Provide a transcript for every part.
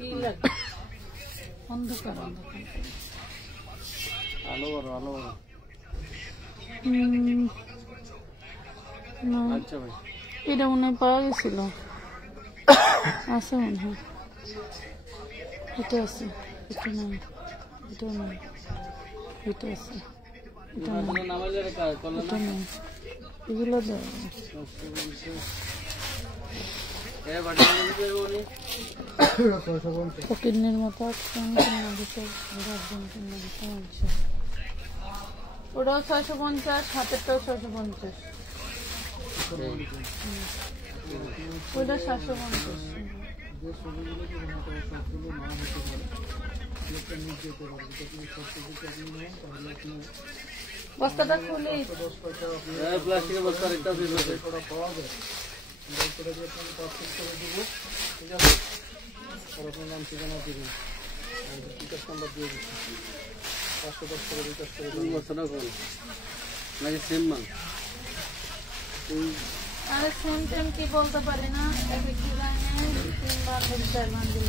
কি লাগে অন্ধকার অন্ধকার আলো বড় আলো বড় আচ্ছা ভাই এটা মনে হয় পাওয়া গেছিল আছে মনে হয় এটা আছে এটা নাই এটা নাই এটা আছে এটা নাই এগুলো দেয় ফকিরনির মতো ওটাও 650 হাতেরটাও 650 ওইটা 750 বস্তাটা খুলে প্লাস্টিকের বস্তা একটা নাম ঠিকানা দিবি বিকাশ নাম্বার দিয়ে দিচ্ছি 510 করে বিকাশ করে বস্তাটা করুন নাকি সেম মাল আরে সেম টাইম কি বলতে পারি না এক এক ডিজাইনে 3 বান্ডেল 4 বান্ডেল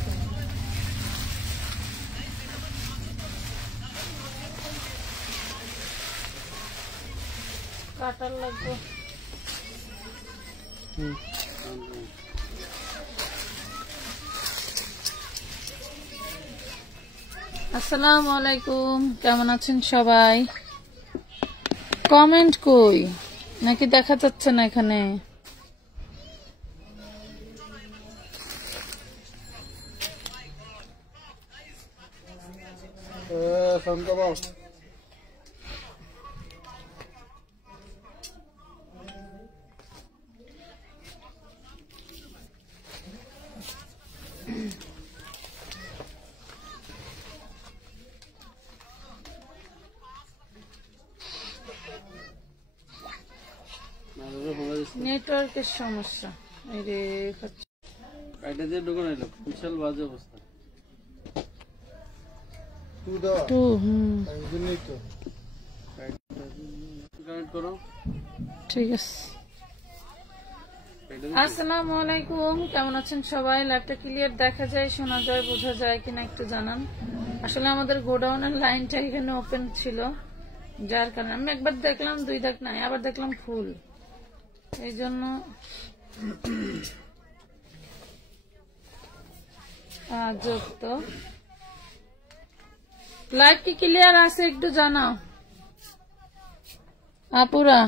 কাটার লাগবে আসসালামু আলাইকুম কেমন আছেন সবাই কমেন্ট কই নাকি দেখা যাচ্ছে না এখানে নেটওয়ার্কের সমস্যা এই রে কাইটা দিয়ে ঢোকানো এলো বিশাল বাজে অবস্থা ঠিক আছে আসসালামু আলাইকুম কেমন আছেন সবাই লাইভটা ক্লিয়ার দেখা যায় শোনা যায় বোঝা যায় কিনা একটু জানান আসলে আমাদের গোডাউনের লাইনটা এখানে ওপেন ছিল যার কারণে আমি একবার দেখলাম 2 দাগ নাই আবার দেখলাম ফুল এই জন্য তো লাইভ কি ক্লিয়ার আছে একটু জানাও আপুরা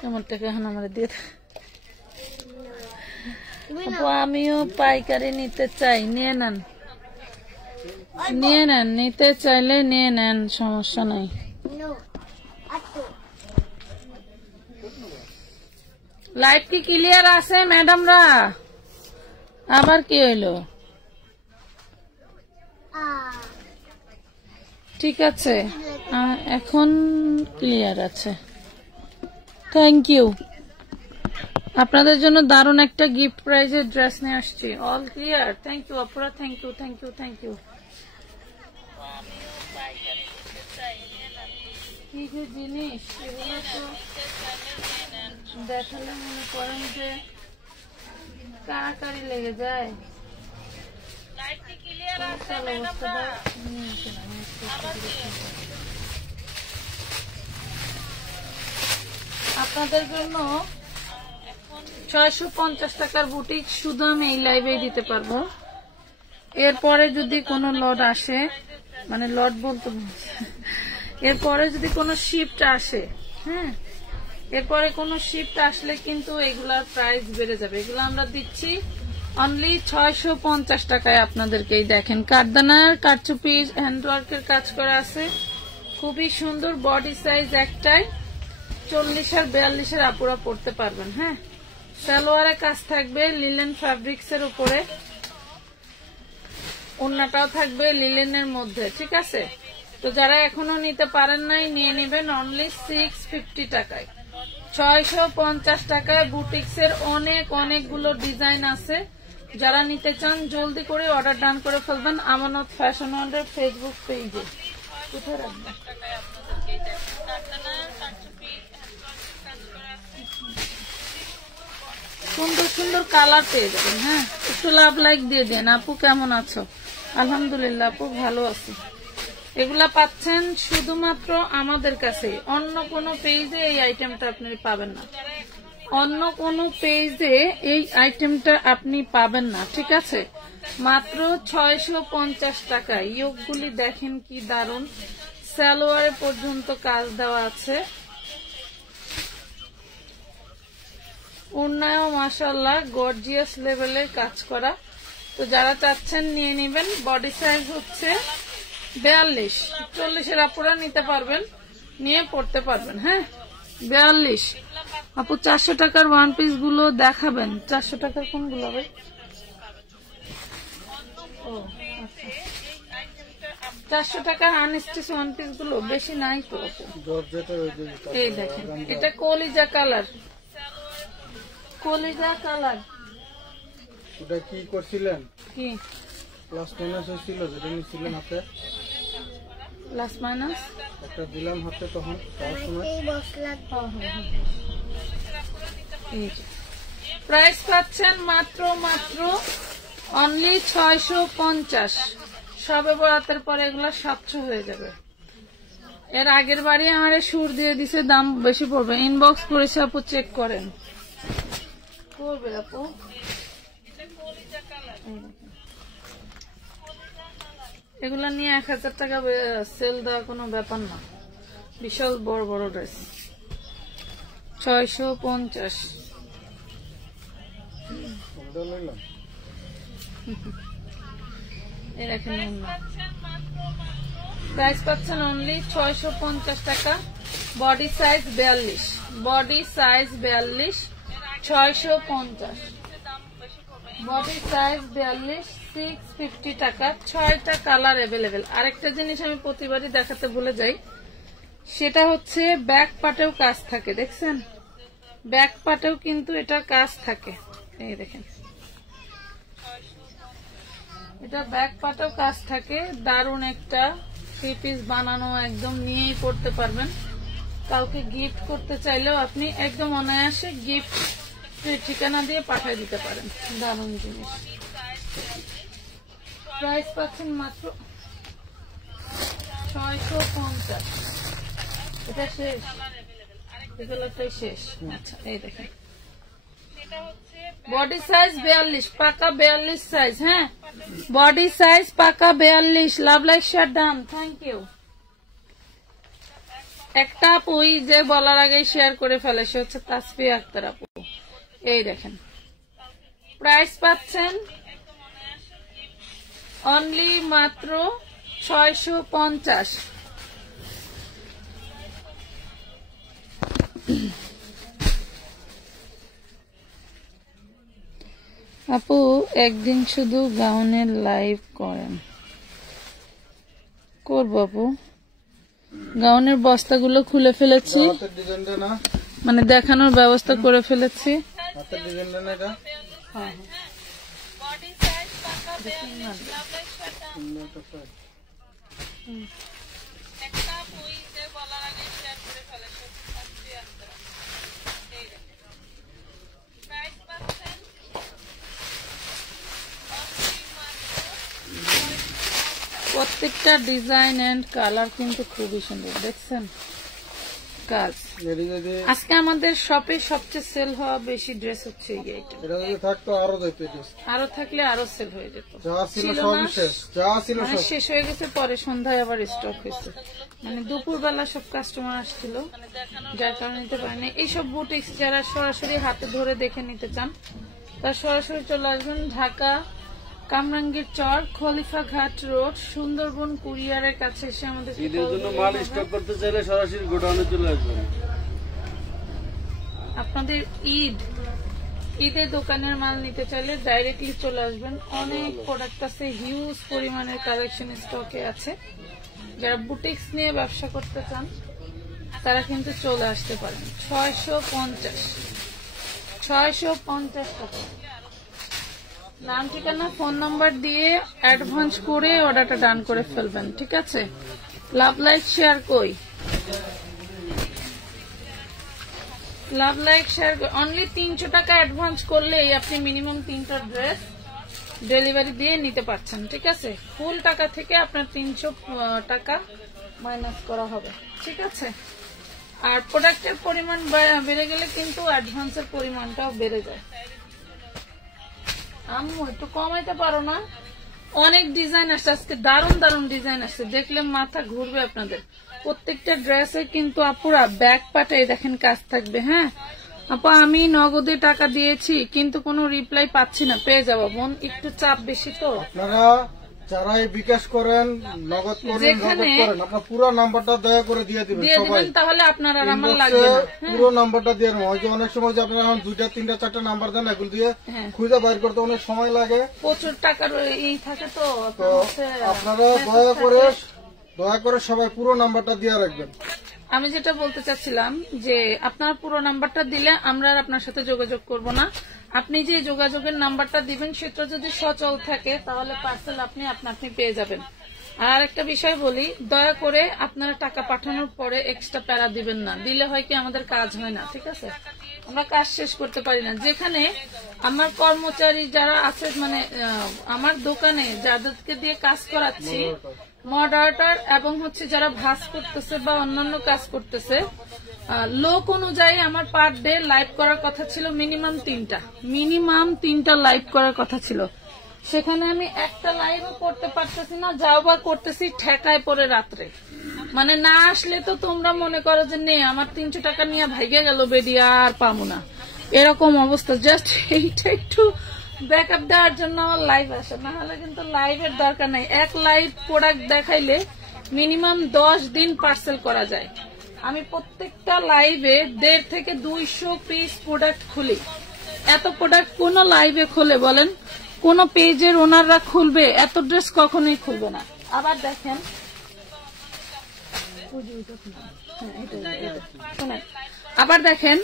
কেমন টাকা এখন আমার দিয়ে আমিও পাইকারি নিতে চাই নিয়ে নেন নিতে চাইলে নিয়ে নেন সমস্যা নাই লাইট কি ক্লিয়ার আছে ম্যাডামরা আবার কি হইলো ঠিক আছে এখন ক্লিয়ার আছে থ্যাংক ইউ আপনাদের জন্য দারুণ একটা গিফট প্রাইজের ড্রেস নিয়ে আসছি অল ক্লিয়ার থ্যাংক ইউ আপুরা thank you thank you thank you কি যে জিনিস এগুলো তো দেখালে মনে করেন যে কারাকারি লেগে যায় আপনাদের জন্য 650 টাকার বুটিক শুধু আমি এই লাইভে দিতে পারবো এরপরে যদি কোনো লট আসে মানে লট বলতে এরপরে যদি কোনো শিফট আসে হ্যাঁ এরপরে কোনো শিফট আসলে কিন্তু এগুলার প্রাইস বেড়ে যাবে এগুলো আমরা দিচ্ছি অনলি 650 টাকায় আপনাদেরকে দেখেন কাঠদানার কাঠচুপি হ্যান্ডওয়ার্কের কাজ করা আছে খুবই সুন্দর বডি সাইজ একটাই 40 আর 42 এর আপুরা পড়তে পারবেন হ্যাঁ সালোয়ারে কাজ থাকবে লিলেন ফ্যাব্রিক্স এর উপরে ওন্নাটাও থাকবে লিলেনের মধ্যে ঠিক আছে তো যারা এখনো নিতে পারেন নাই নিয়ে নেবেন অনলি 650 টাকায় 650 টাকায় বুটিক্সের অনেকগুলো ডিজাইন আছে। যারা নিতে চান জলদি করে অর্ডার ডান করে ফেলবেন আমানত ফ্যাশন ওয়ার্ল্ডের ফেসবুক পেজে। কোথায় রাখবেন? সুন্দর কালার পেয়ে যাবেন। হ্যাঁ, একটু লাভ লাইক দিয়ে দেন। আপু কেমন আছো? আলহামদুলিল্লাহ আপু ভালো আছি। এগুলা পাচ্ছেন শুধুমাত্র আমাদের কাছে, অন্য কোনো পেজে এই আইটেমটা আপনি পাবেন না। অন্য কোনো পেজে এই আইটেমটা আপনি পাবেন না, ঠিক আছে? মাত্র 650 টাকা। ইয়োগগুলি দেখেন কি দারুণ, সালোয়ারে পর্যন্ত কাজ দেওয়া আছে। ওড়নায়ও মাশাআল্লাহ গর্জিয়াস লেভেলের কাজ করা। তো যারা চাচ্ছেন নিয়ে নেবেন। বডি সাইজ হচ্ছে 42, 40-এর আপুরা নিতে পারবেন, নিয়ে পড়তে পারবেন। হ্যাঁ 42 আপু। 400 টাকার ওয়ান পিস গুলো দেখাবেন। 400 টাকার কোনগুলো হবে? 400 টাকার আনস্টিচ ওয়ান পিস গুলো বেশি নাই তো। এই দেখেন, এটা কলিজা কালার, কলিজা কালার। এটা কি করছিলেন? কি প্লাস মাইনাস হয়েছিল যেটা নিয়েছিলেন হাতে? প্লাস মাইনাস একটা দিলাম হাতে তখন তার সময়। প্রাইস পাচ্ছেন মাত্র অনলি 650। সবে বরাতের পরে এগুলো 700 হয়ে যাবে। এর আগের বাড়ি আমার সুর দিয়ে দিছে, দাম বেশি পড়বে। ইনবক্স করেছে আপু, চেক করেন। করবে আপু। এগুলা নিয়ে 1000 টাকা সেল দেওয়া কোনো ব্যাপার না। বিশাল বড় ড্রেস। 650। প্রাইস পাচ্ছেন অনলি 650 টাকা। Body size 42, body size 42, 650। Body size 42, 650 টাকা। 6টা কালার অ্যাভেলেবেল। আরেকটা জিনিস আমি প্রতিবারই দেখাতে ভুলে যাই, সেটা হচ্ছে ব্যাক পার্টেও কাজ থাকে। দেখছেন, ব্যাক পার্টেও কিন্তু এটার কাজ থাকে। এই দেখেন, এটা ব্যাক পার্টেও কাজ থাকে। দারুণ একটা থ্রি পিস বানানো, একদম নিয়েই পড়তে পারবেন। কাউকে গিফট করতে চাইলেও আপনি একদম অনায়াসে গিফট ঠিকানা দিয়ে পাঠিয়ে দিতে পারেন। দারুণ জিনিস। প্রাইস পাচ্ছেন মাত্র 650। এটা শেষ, এগুলোটাই শেষ। আচ্ছা এই দেখেন, বডি সাইজ 42, পাকা 42 সাইজ। হ্যাঁ বডি সাইজ পাকা 42। Love like share done, thank you. একটা আপু যে বলার আগে শেয়ার করে ফেলে, সে হচ্ছে তাসফিয়া আক্তার আপু। এই দেখেন, প্রাইস পাচ্ছেন অনলি মাত্র 650। আপু একদিন শুধু গাউনের লাইভ করেন। করবো আপু। গাউনের বস্তাগুলো খুলে ফেলেছি, মানে দেখানোর ব্যবস্থা করে ফেলেছি। প্রত্যেকটা ডিজাইন এন্ড কালার কিন্তু খুবই সুন্দর। দেখছেন কাজ। আজকে আমাদের শপে সবচেয়ে সেল হওয়া বেশি ড্রেস হচ্ছে এই আইটেম। আরো থাকলে আরো সেল হয়ে যেত। মানে শেষ হয়ে গেছে, পরে সন্ধ্যায় আবার স্টক হয়েছে। মানে দুপুর বেলা সব কাস্টমার আসছিল, যার কারণে নিতে পারেনি। এইসব বুটিক্স যারা সরাসরি হাতে ধরে দেখে নিতে চান, তারা সরাসরি চলে আসবেন ঢাকা কামরাঙ্গীর চর, খলিফা ঘাট রোড, সুন্দরবন কুরিয়ারের কাছে এসে আমাদের ঈদের জন্য মাল স্টক করতে চাইলে সরাসরি গোডাউনে চলে আসবেন। আপনাদের ঈদের দোকানের মাল নিতে চাইলে ডাইরেক্টলি চলে আসবেন। অনেক প্রোডাক্ট আছে, হিউজ পরিমাণের কালেকশন স্টকে আছে। যারা বুটিক্স নিয়ে ব্যবসা করতে চান তারা কিন্তু চলে আসতে পারেন। 650 টাকা। নাম ঠিকানা ফোন নাম্বার দিয়ে অ্যাডভান্স করে অর্ডারটা ডান করে ফেলবেন, ঠিক আছে? লাভ লাইক শেয়ার কই? লাভ লাইক শেয়ার অনলি 300 টাকা অ্যাডভান্স করলেই আপনি মিনিমাম 3টা ড্রেস ডেলিভারি দিয়ে নিতে পারছেন, ঠিক আছে? ফুল টাকা থেকে আপনার 300 টাকা মাইনাস করা হবে, ঠিক আছে? আর প্রোডাক্টের পরিমাণ বেড়ে গেলে কিন্তু অ্যাডভান্সের পরিমাণটাও বেড়ে যায়। আম্মু একটু কমাইতে পারো না? অনেক ডিজাইন আসছে আজকে, দারুণ দারুণ ডিজাইন আসছে, দেখলে মাথা ঘুরবে আপনাদের। প্রত্যেকটা ড্রেসে কিন্তু আপুরা ব্যাক পাটে দেখেন কাজ থাকবে। হ্যাঁ আপা, আমি নগদে টাকা দিয়েছি কিন্তু কোনো রিপ্লাই পাচ্ছি না। পেয়ে যাবো বোন, একটু চাপ বেশি তো। আপনারা যারাই বিকাশ করেন, নগদ করেন, আপনার পুরো নাম্বারটা দয়া করে দিয়ে দিবেন সবাই, তাহলে আপনার আর আমার লাগবে না। পুরো নাম্বারটা দিয়ে দেবেন। হয়তো অনেক সময় যে আপনারা 2টা 3টা 4টা নাম্বার দেন, এগুলো দিয়ে খুঁজে বাইর করতে অনেক সময় লাগে, প্রচুর টাকার ই থাকে। তো আপনারা দয়া করে সবাই পুরো নাম্বারটা দিয়ে রাখবেন। আমি যেটা বলতে চাচ্ছিলাম যে আপনার পুরো নাম্বারটা দিলে আমরা আর আপনার সাথে যোগাযোগ করব না। আপনি যে যোগাযোগের নাম্বারটা দিবেন সেটা যদি সচল থাকে তাহলে পার্সেল আপনি পেয়ে যাবেন। আর একটা বিষয় বলি, দয়া করে আপনারা টাকা পাঠানোর পরে এক্সট্রা প্যারা দিবেন না, দিলে হয় কি আমাদের কাজ হয় না, ঠিক আছে? আমরা কাজ শেষ করতে পারি না। যেখানে আমার কর্মচারী যারা আছে, মানে আমার দোকানে যাদেরকে দিয়ে কাজ করাচ্ছি, মডারেটর এবং হচ্ছে যারা ভাঁজ করতেছে বা অন্যান্য কাজ করতেছে, লোক অনুযায়ী আমার পার ডে লাইভ করার কথা ছিল মিনিমাম 3টা লাইভ করার কথা ছিল। সেখানে আমি একটা লাইভও করতে পারতেছি না, যাও বা করতেছি ঠেকায় পড়ে রাত্রে। মানে না আসলে তো তোমরা মনে করো যে নে আমার 300 টাকা নিয়ে ভাইগে গেল বেরিয়ে আর পাবো না, এরকম অবস্থা। জাস্ট এইটা একটু ব্যাকআপ দেওয়ার জন্য আমার লাইভ আসে, না হলে কিন্তু লাইভের দরকার নাই। এক লাইভ প্রোডাক্ট দেখাইলে মিনিমাম 10 দিন পার্সেল করা যায়। আমি প্রত্যেকটা লাইভে 150 থেকে 200 পিস প্রোডাক্ট খুলি। এত প্রোডাক্ট কোন লাইভে খুলে বলেন? কোন পেজের ওনাররা খুলবে? এত ড্রেস কখনোই খুলবে না। আবার দেখেন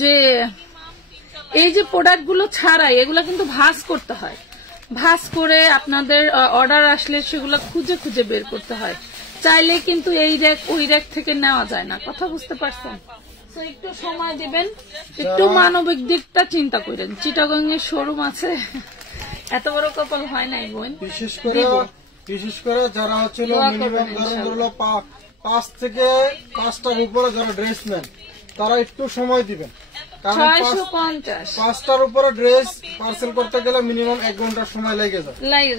যে এই যে প্রোডাক্ট গুলো ছাড়াই এগুলো কিন্তু ভাঁজ করতে হয়। ভাঁজ করে আপনাদের অর্ডার আসলে সেগুলো খুঁজে খুঁজে বের করতে হয়। চাইলে কিন্তু এই র্যাক ওই র্যাক থেকে নেওয়া যায় না। কথা বুঝতে পারছেন? তো একটু সময় দিবেন, একটু মানবিক দিকটা চিন্তা করেন। চিটাগং এর শোরুম আছে, এত বড় কপাল হয় নাই বোন। বিশেষ করে যারা হচ্ছিল মিনিমাম ধরুন 5 থেকে 5টার উপরে যারা ড্রেস নেন তারা একটু সময় দিবেন, কারণ 5টার উপরে ড্রেস পার্সেল করতে গেলে মিনিমাম 1 ঘন্টার সময় লেগে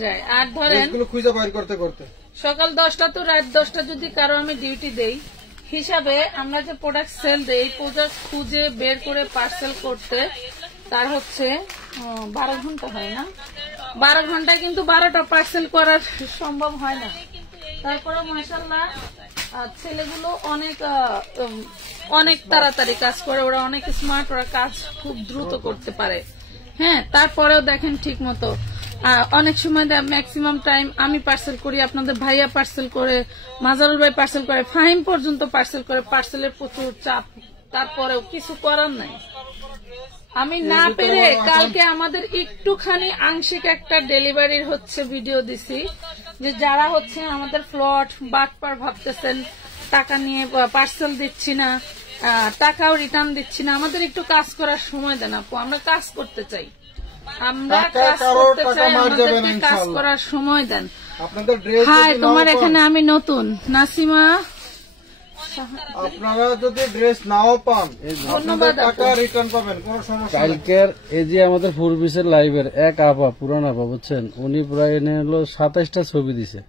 যায়। আর ধরেন খুঁজে বাইর করতে সকাল 10টা তো রাত 10টা যদি কারো আমি ডিউটি দেই, হিসাবে আমরা যে প্রোডাক্ট সেল দেই, এই প্রোডাক্ট খুঁজে বের করে পার্সেল করতে তার হচ্ছে 12 ঘন্টা হয় না? 12 ঘন্টায় কিন্তু 12টা পার্সেল করার সম্ভব হয় না। তারপরে মাশাআল্লাহ ছেলেগুলো অনেক তাড়াতাড়ি কাজ করে, ওরা অনেক স্মার্ট, ওরা কাজ খুব দ্রুত করতে পারে। হ্যাঁ, তারপরেও দেখেন ঠিক মতো অনেক সময় ম্যাক্সিমাম টাইম আমি পার্সেল করি, আপনাদের ভাইয়া পার্সেল করে, মাজারুল ভাই পার্সেল করে, ফাহিম পর্যন্ত পার্সেল করে। পার্সেলের প্রচুর চাপ, তারপরেও কিছু করার নাই। আমি না পেরে কালকে আমাদের একটুখানি আংশিক একটা ডেলিভারির হচ্ছে ভিডিও দিছি, যে যারা হচ্ছে আমাদের ফ্লট বাটপার ভাবতেছেন, টাকা নিয়ে পার্সেল দিচ্ছি না, টাকাও রিটার্ন দিচ্ছি না, আমাদের একটু কাজ করার সময় দেন আপু, আমরা কাজ করতে চাই, আমরা কাজ করতে চাই, আমাদেরকে কাজ করার সময় দেন। হাই, তোমার এখানে আমি নতুন নাসিমা, আপনারা যদি ড্রেস নাও পান টাকা রিটার্ন পাবেন, কোনো সমস্যা নেই। কালকের এই যে আমাদের 4 পিসের লাইভের এক আপা, পুরান আপা বুঝছেন, উনি প্রায় এনে হলো 27টা ছবি দিছে।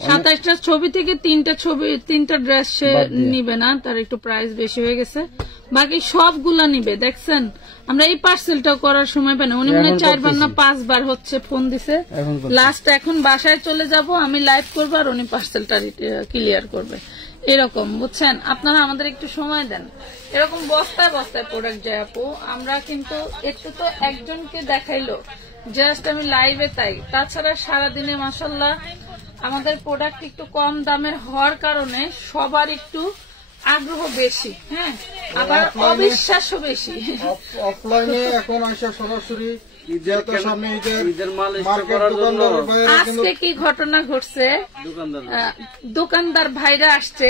27টা ছবি থেকে 3টা ড্রেস সে নিবে না, তার একটু প্রাইস বেশি হয়ে গেছে, বাকি সবগুলা নিবে। দেখছেন আমরা এই পার্সেলটাও করার সময় পাই না, উনি মনে 4 বার না 5 বার হচ্ছে ফোন দিছে। লাস্ট এখন বাসায় চলে যাব, আমি লাইভ করবো আর উনি পার্সেলটা ক্লিয়ার করবে, এরকম বুঝছেন। আপনারা আমাদের একটু সময় দেন। এরকম বস্তায় বস্তায় প্রোডাক্ট যায় আপু, আমরা কিন্তু একটু তো একজনকে দেখাইলো জাস্ট আমি লাইভে, তাই তাছাড়া সারাদিনে মাশাআল্লাহ আমাদের প্রোডাক্ট একটু কম দামের হওয়ার কারণে সবার একটু আগ্রহ বেশি, হ্যাঁ, আবার অবিশ্বাসও বেশি। অফলাইনে এখন আসা সরাসরি আজকে কি ঘটনা ঘটছে, দোকানদার ভাইরা আসছে,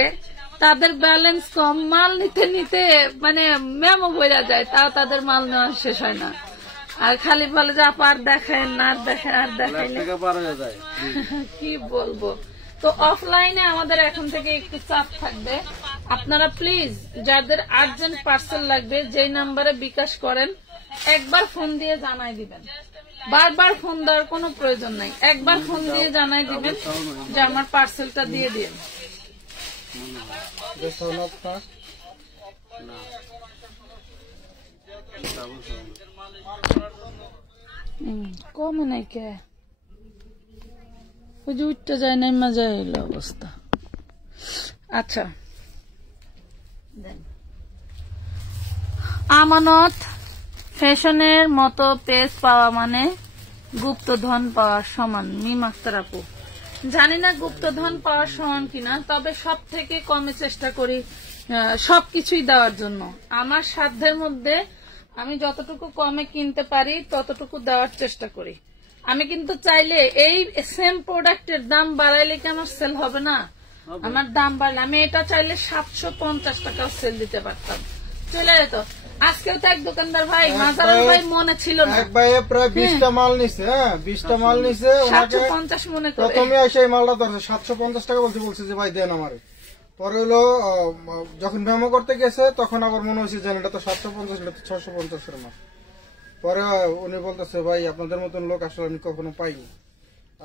তাদের ব্যালেন্স কম, মাল নিতে নিতে মানে মেমো বোঝা যায়, তাও তাদের মাল নেওয়া শেষ হয় না, আর খালি বলে যে আপা আর দেখেন না, আর দেখেন, আর দেখেন, কি বলবো। তো অফলাইনে আমাদের এখন থেকে একটু চাপ থাকবে। আপনারা প্লিজ যাদের আর্জেন্ট পার্সেল লাগবে, যেই নাম্বারে বিকাশ করেন, একবার ফোন দিয়ে জানাই দিবেন, বারবার ফোন দেওয়ার কোনো প্রয়োজন নাই, একবার ফোন দিয়ে জানাই দিবেন যে আমার পার্সেলটা দিয়ে দিন। কমে নাই কে, ওই যে উঠতে যায় নাই, মজা এলো অবস্থা। আচ্ছা, আমানত ফ্যাশনের মতো পেজ পাওয়া মানে গুপ্তধন পাওয়ার সমান। মিম আক্তার আপু, জানি না গুপ্তধন পাওয়ার সমান কিনা, তবে সব থেকে কমে চেষ্টা করি সবকিছুই দেওয়ার জন্য। আমার সাধ্যের মধ্যে আমি যতটুকু কমে কিনতে পারি ততটুকু দেওয়ার চেষ্টা করি। আমি কিন্তু চাইলে এই সেম প্রোডাক্টের দাম বাড়াইলে কি আমার সেল হবে না? আমার দাম বাড়লে আমি এটা চাইলে 750 টাকাও সেল দিতে পারতাম, চলে যেত। আজকেও তো এক দোকানদার ভাই, মাজারুল ভাই মনে ছিল না, এক ভাই প্রায় 20টা মাল নিছে, 20টা মাল নিছে, 750 মনে করে প্রথমে এসে এই মালটা ধরছে 750 টাকা বলছে যে ভাই দেন আমারে। পরে হলো যখন মেমো করতে গেছে তখন আবার মনে হয়েছে যে এটা তো 750, এটা তো 650 এর মাল। পরে উনি বলতেছে ভাই আপনাদের মতন লোক আসলে আমি কখনো পাইনি।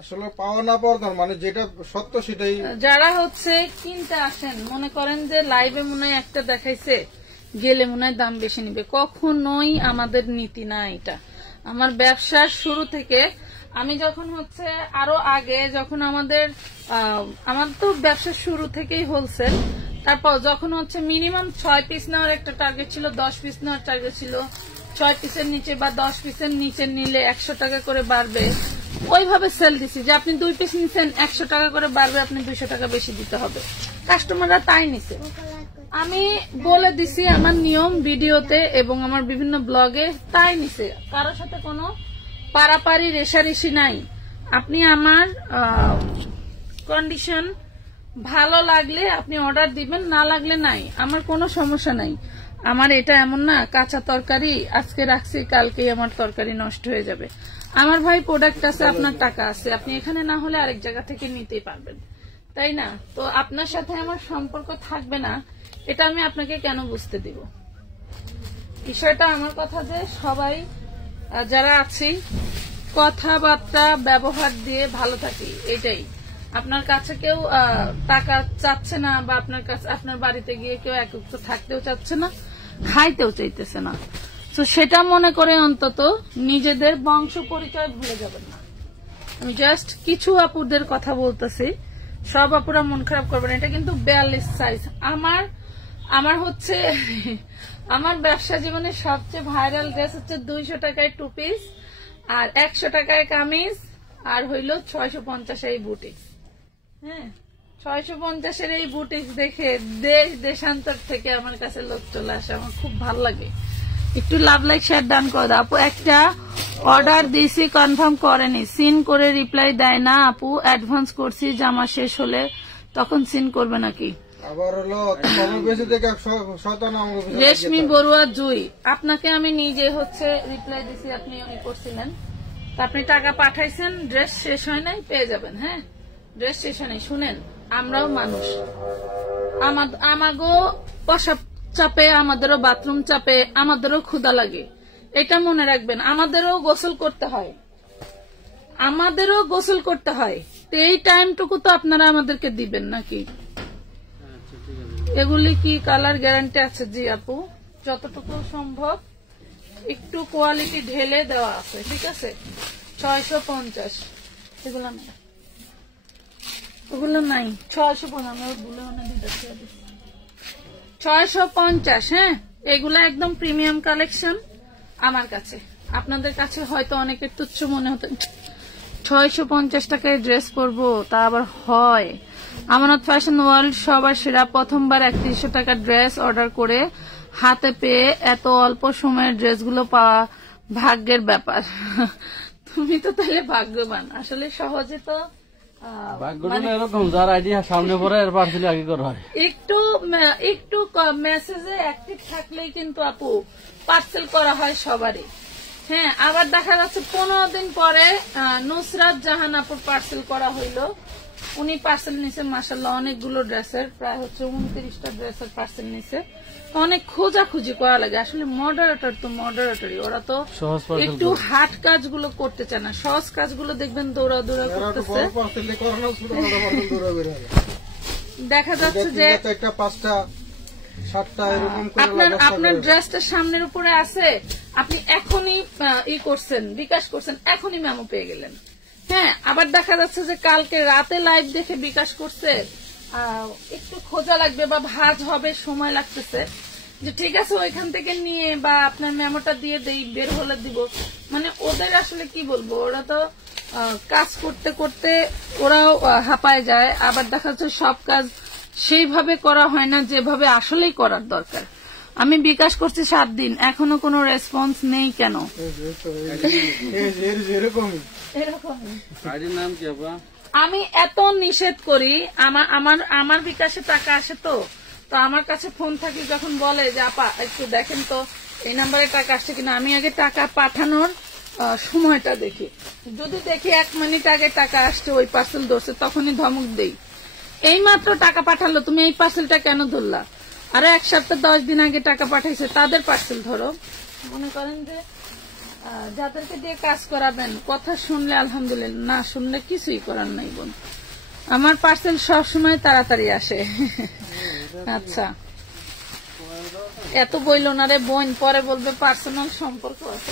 আসলে পাওয়া না পাওয়ার মানে যেটা সত্য সেটাই। যারা হচ্ছে কিনতে আসেন, মনে করেন যে লাইভে মনে হয় একটা দেখাইছে, গেলে মনে হয় দাম বেশি নিবে, কখনোই আমাদের নীতি না এটা। আমার ব্যবসার শুরু থেকে, আমি যখন হচ্ছে আরো আগে, যখন আমার তো ব্যবসার শুরু থেকেই হোলসেল, তারপর যখন হচ্ছে মিনিমাম 6 পিস নেওয়ার একটা টার্গেট ছিল, 10 পিস নেওয়ার টার্গেট ছিল, 6 পিসের নিচে বা 10 পিসের নিচে নিলে 100 টাকা করে বাড়বে, ওইভাবে সেল দিছি যে আপনি 2 পিস নিচ্ছেন 100 টাকা করে বাড়বে, আপনি 200 টাকা বেশি দিতে হবে। কাস্টমাররা তাই নিছে। আমি বলে দিছি আমার নিয়ম ভিডিওতে এবং আমার বিভিন্ন ব্লগে, তাই নিছে। কারোর সাথে কোনো পারাপারি রেশারেশি নাই। আপনি আমার কন্ডিশন ভালো লাগলে আপনি অর্ডার দিবেন, না লাগলে নাই, আমার কোনো সমস্যা নাই। আমার এটা এমন না কাঁচা তরকারি আজকে রাখছি কালকেই আমার তরকারি নষ্ট হয়ে যাবে। আমার ভাই প্রোডাক্ট আছে, আপনার টাকা আছে, আপনি এখানে না হলে আরেক জায়গা থেকে নিতেই পারবেন, তাই না? তো আপনার সাথে আমার সম্পর্ক থাকবে না, এটা আমি আপনাকে কেন বুঝতে দিব? বিষয়টা আমার কথা যে সবাই যারা আছি কথাবার্তা ব্যবহার দিয়ে ভালো থাকি, এটাই। আপনার কাছে কেউ টাকা চাচ্ছে না, বা আপনার কাছে আপনার বাড়িতে গিয়ে কেউ একত্র থাকতেও চাচ্ছে না, খাইতেও চাইতেছে না। তো সেটা মনে করে অন্তত নিজেদের বংশ পরিচয় ভুলে যাবেন না। আমি জাস্ট কিছু আপুদের কথা বলতেছি, সব আপুরা মন খারাপ করবেন। এটা কিন্তু 42 সাইজ। আমার হচ্ছে আমার ব্যবসা জীবনে সবচেয়ে ভাইরাল ড্রেস হচ্ছে 200 টাকায় 2 পিস, আর 100 টাকায় কামিজ, আর হইল 650 এই বুটিক্স। হ্যাঁ, 650 এই বুটিক্স দেখে দেশ দেশান্তর থেকে আমার কাছে লোক চলে আসে, আমার খুব ভালো লাগে। একটু লাভ লাইক শেয়ার ডান করে দাও আপু। একটা অর্ডার দিয়েছি কনফার্ম করেনি, সিন করে রিপ্লাই দেয় না আপু। অ্যাডভান্স করছি, জামা শেষ হলে তখন সিন করবে নাকি? রেশমি বড়ুয়া জুই, আপনাকে আমি নিজে হচ্ছে রিপ্লাই দিছি, আপনি করছিলেন, আপনি টাকা পাঠাইছেন, ড্রেস শেষ হয় নাই, পেয়ে যাবেন। হ্যাঁ, ড্রেস শেষ হয় নাই। শুনেন, আমরাও মানুষ, আমাগো প্রসাব চাপে, আমাদেরও বাথরুম চাপে, আমাদেরও ক্ষুধা লাগে, এটা মনে রাখবেন। আমাদেরও গোসল করতে হয়, তো এই টাইমটুকু তো আপনারা আমাদেরকে দিবেন নাকি? এগুলি কি কালার গ্যারান্টি আছে? জি আপু, যতটুকু সম্ভব একটু কোয়ালিটি ঢেলে দেওয়া আছে, ঠিক আছে। 650 এগুলো নাই, ওগুলো নাই। 650, হ্যাঁ, এগুলা একদম প্রিমিয়াম কালেকশন আমার কাছে। আপনাদের কাছে হয়তো অনেকের তুচ্ছ মনে হতো, 650 টাকায় ড্রেস পরবো, তা আবার হয়। আমানত ফ্যাশন ওয়ার্ল্ড সবার সেরা, প্রথমবার 3100 টাকা ড্রেস অর্ডার করে হাতে পেয়ে এত অল্প সময়ের ড্রেসগুলো পাওয়া ভাগ্যের ব্যাপার। তুমি তো তাহলে ভাগ্যবান। আসলে সহজে তো এরকম যার আইডিয়া সামনে পরে পার্সেল আগে করা হয়। একটু মেসেজে অ্যাক্টিভ থাকলেই কিন্তু আপু পার্সেল করা হয় সবারই। হ্যাঁ, আবার দেখা যাচ্ছে 15 দিন পরে নুসরাত জাহান আপুর পার্সেল করা হইলো। উনি পার্সেল নিছে মাশাআল্লাহ অনেকগুলো ড্রেসের, প্রায় হচ্ছে 29টা ড্রেসের পার্সেল নিছে। অনেক খোঁজাখুঁজি করা লাগে। আসলে মডারেটর তো মডারেটরই, ওরা তো একটু হার্ড কাজগুলো করতে চায় না, সহজ কাজগুলো দেখবেন দৌড়া করতেছে। দেখা যাচ্ছে যে আপনার ড্রেসটা সামনের উপরে আছে, আপনি এখনই করছেন, বিকাশ করছেন, এখনই মেমো পেয়ে গেলেন। হ্যাঁ, আবার দেখা যাচ্ছে যে কালকে রাতে লাইভ দেখে বিকাশ করছে, একটু খোঁজা লাগবে বা ভাঁজ হবে, সময় লাগতেছে, যে ঠিক আছে ওইখান থেকে নিয়ে বা আপনার মেমোটা দিয়ে দেই, বের হলে দিব। মানে ওদের আসলে কি বলবো, ওরা তো কাজ করতে করতে ওরাও হাঁপায় যায়। আবার দেখা যাচ্ছে সব কাজ সেইভাবে করা হয় না যেভাবে আসলেই করার দরকার। আমি বিকাশ করছি 7 দিন, এখনো কোনো রেসপন্স নেই কেন? আমি এত নিষেধ করি, আমার বিকাশে টাকা আসে তো আমার কাছে ফোন থাকি, যখন বলে যে আপা একটু দেখেন তো এই নাম্বারে টাকা আসছে কিনা, আমি আগে টাকা পাঠানোর সময়টা দেখি। যদি দেখি 1 মিনিট আগে টাকা আসছে, ওই পার্সেল ধরছে, তখনই ধমক দেই, এই মাত্র টাকা পাঠালো, তুমি এই পার্সেলটা কেন ধরলা? আরো 1 সপ্তাহ 10 দিন আগে টাকা পাঠাইছে, তাদের পার্সেল ধরো। মনে করেন যে যাদেরকে দিয়ে কাজ করাবেন, কথা শুনলে আলহামদুলিল্লাহ, না শুনলে কিছুই করার নাই বোন। আমার পার্সেল সবসময় তাড়াতাড়ি আসে। আচ্ছা, এত বইল না রে বোন, পরে বলবে পার্সোনাল সম্পর্ক আছে।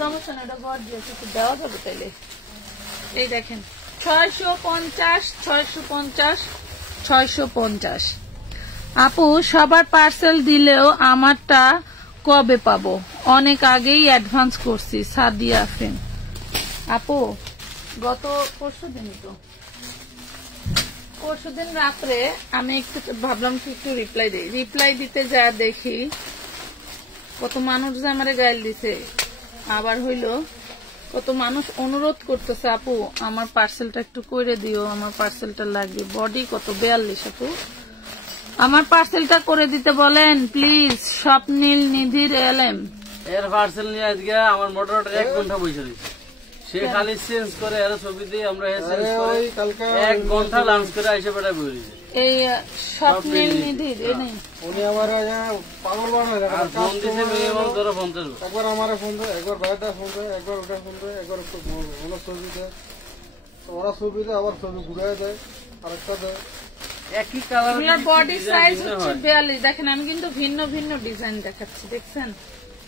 সমস্যা না, এটা গড় দিয়েছে, দেওয়া যাবে তাইলে। এই দেখেন 650, 650, 650। আপু সবার পার্সেল দিলেও আমারটা কবে পাবো? অনেক আগেই অ্যাডভান্স করছি। সাদিয়া আফরিন আপু, গত পরশুদিন রাত্রে আমি একটু ভাবলাম কি একটু রিপ্লাই দিতে যা দেখি কত মানুষ যে আমার গাইল দিছে। আবার হইলো কত মানুষ অনুরোধ করতেছে, আপু আমার পার্সেলটা একটু করে দিও, আমার পার্সেলটা লাগবে। বডি কত 42 আপু, আমার পার্সেলটা করে দিতে বলেন প্লিজ। স্বপ্নীল নিধির এলএম এর পার্সেল নিয়ে আজকে আমার মোটরটা 1 ঘন্টা বসে রয়েছে, সে খালি চেঞ্জ করে এর ছবি দিয়ে আমরা 1 ঘন্টা লাঞ্চ করে এসে বেড়া বলেছি। এই স্বপ্নীল নিধির উনি আমার পাগল বানায়, একবার আমার ফোন দেয়, একবার ভাইটা ফোন দেয়, একবার ওটা ফোন দেয়, একবার ছবি দেয়, ওরা ছবি দেয়, আবার ছবি ঘুরাই দেয়, আরেকটা দেয়। একই কালার, বডি সাইজ হচ্ছে 42। দেখেন আমি কিন্তু ভিন্ন ভিন্ন ডিজাইন দেখাচ্ছি, দেখছেন?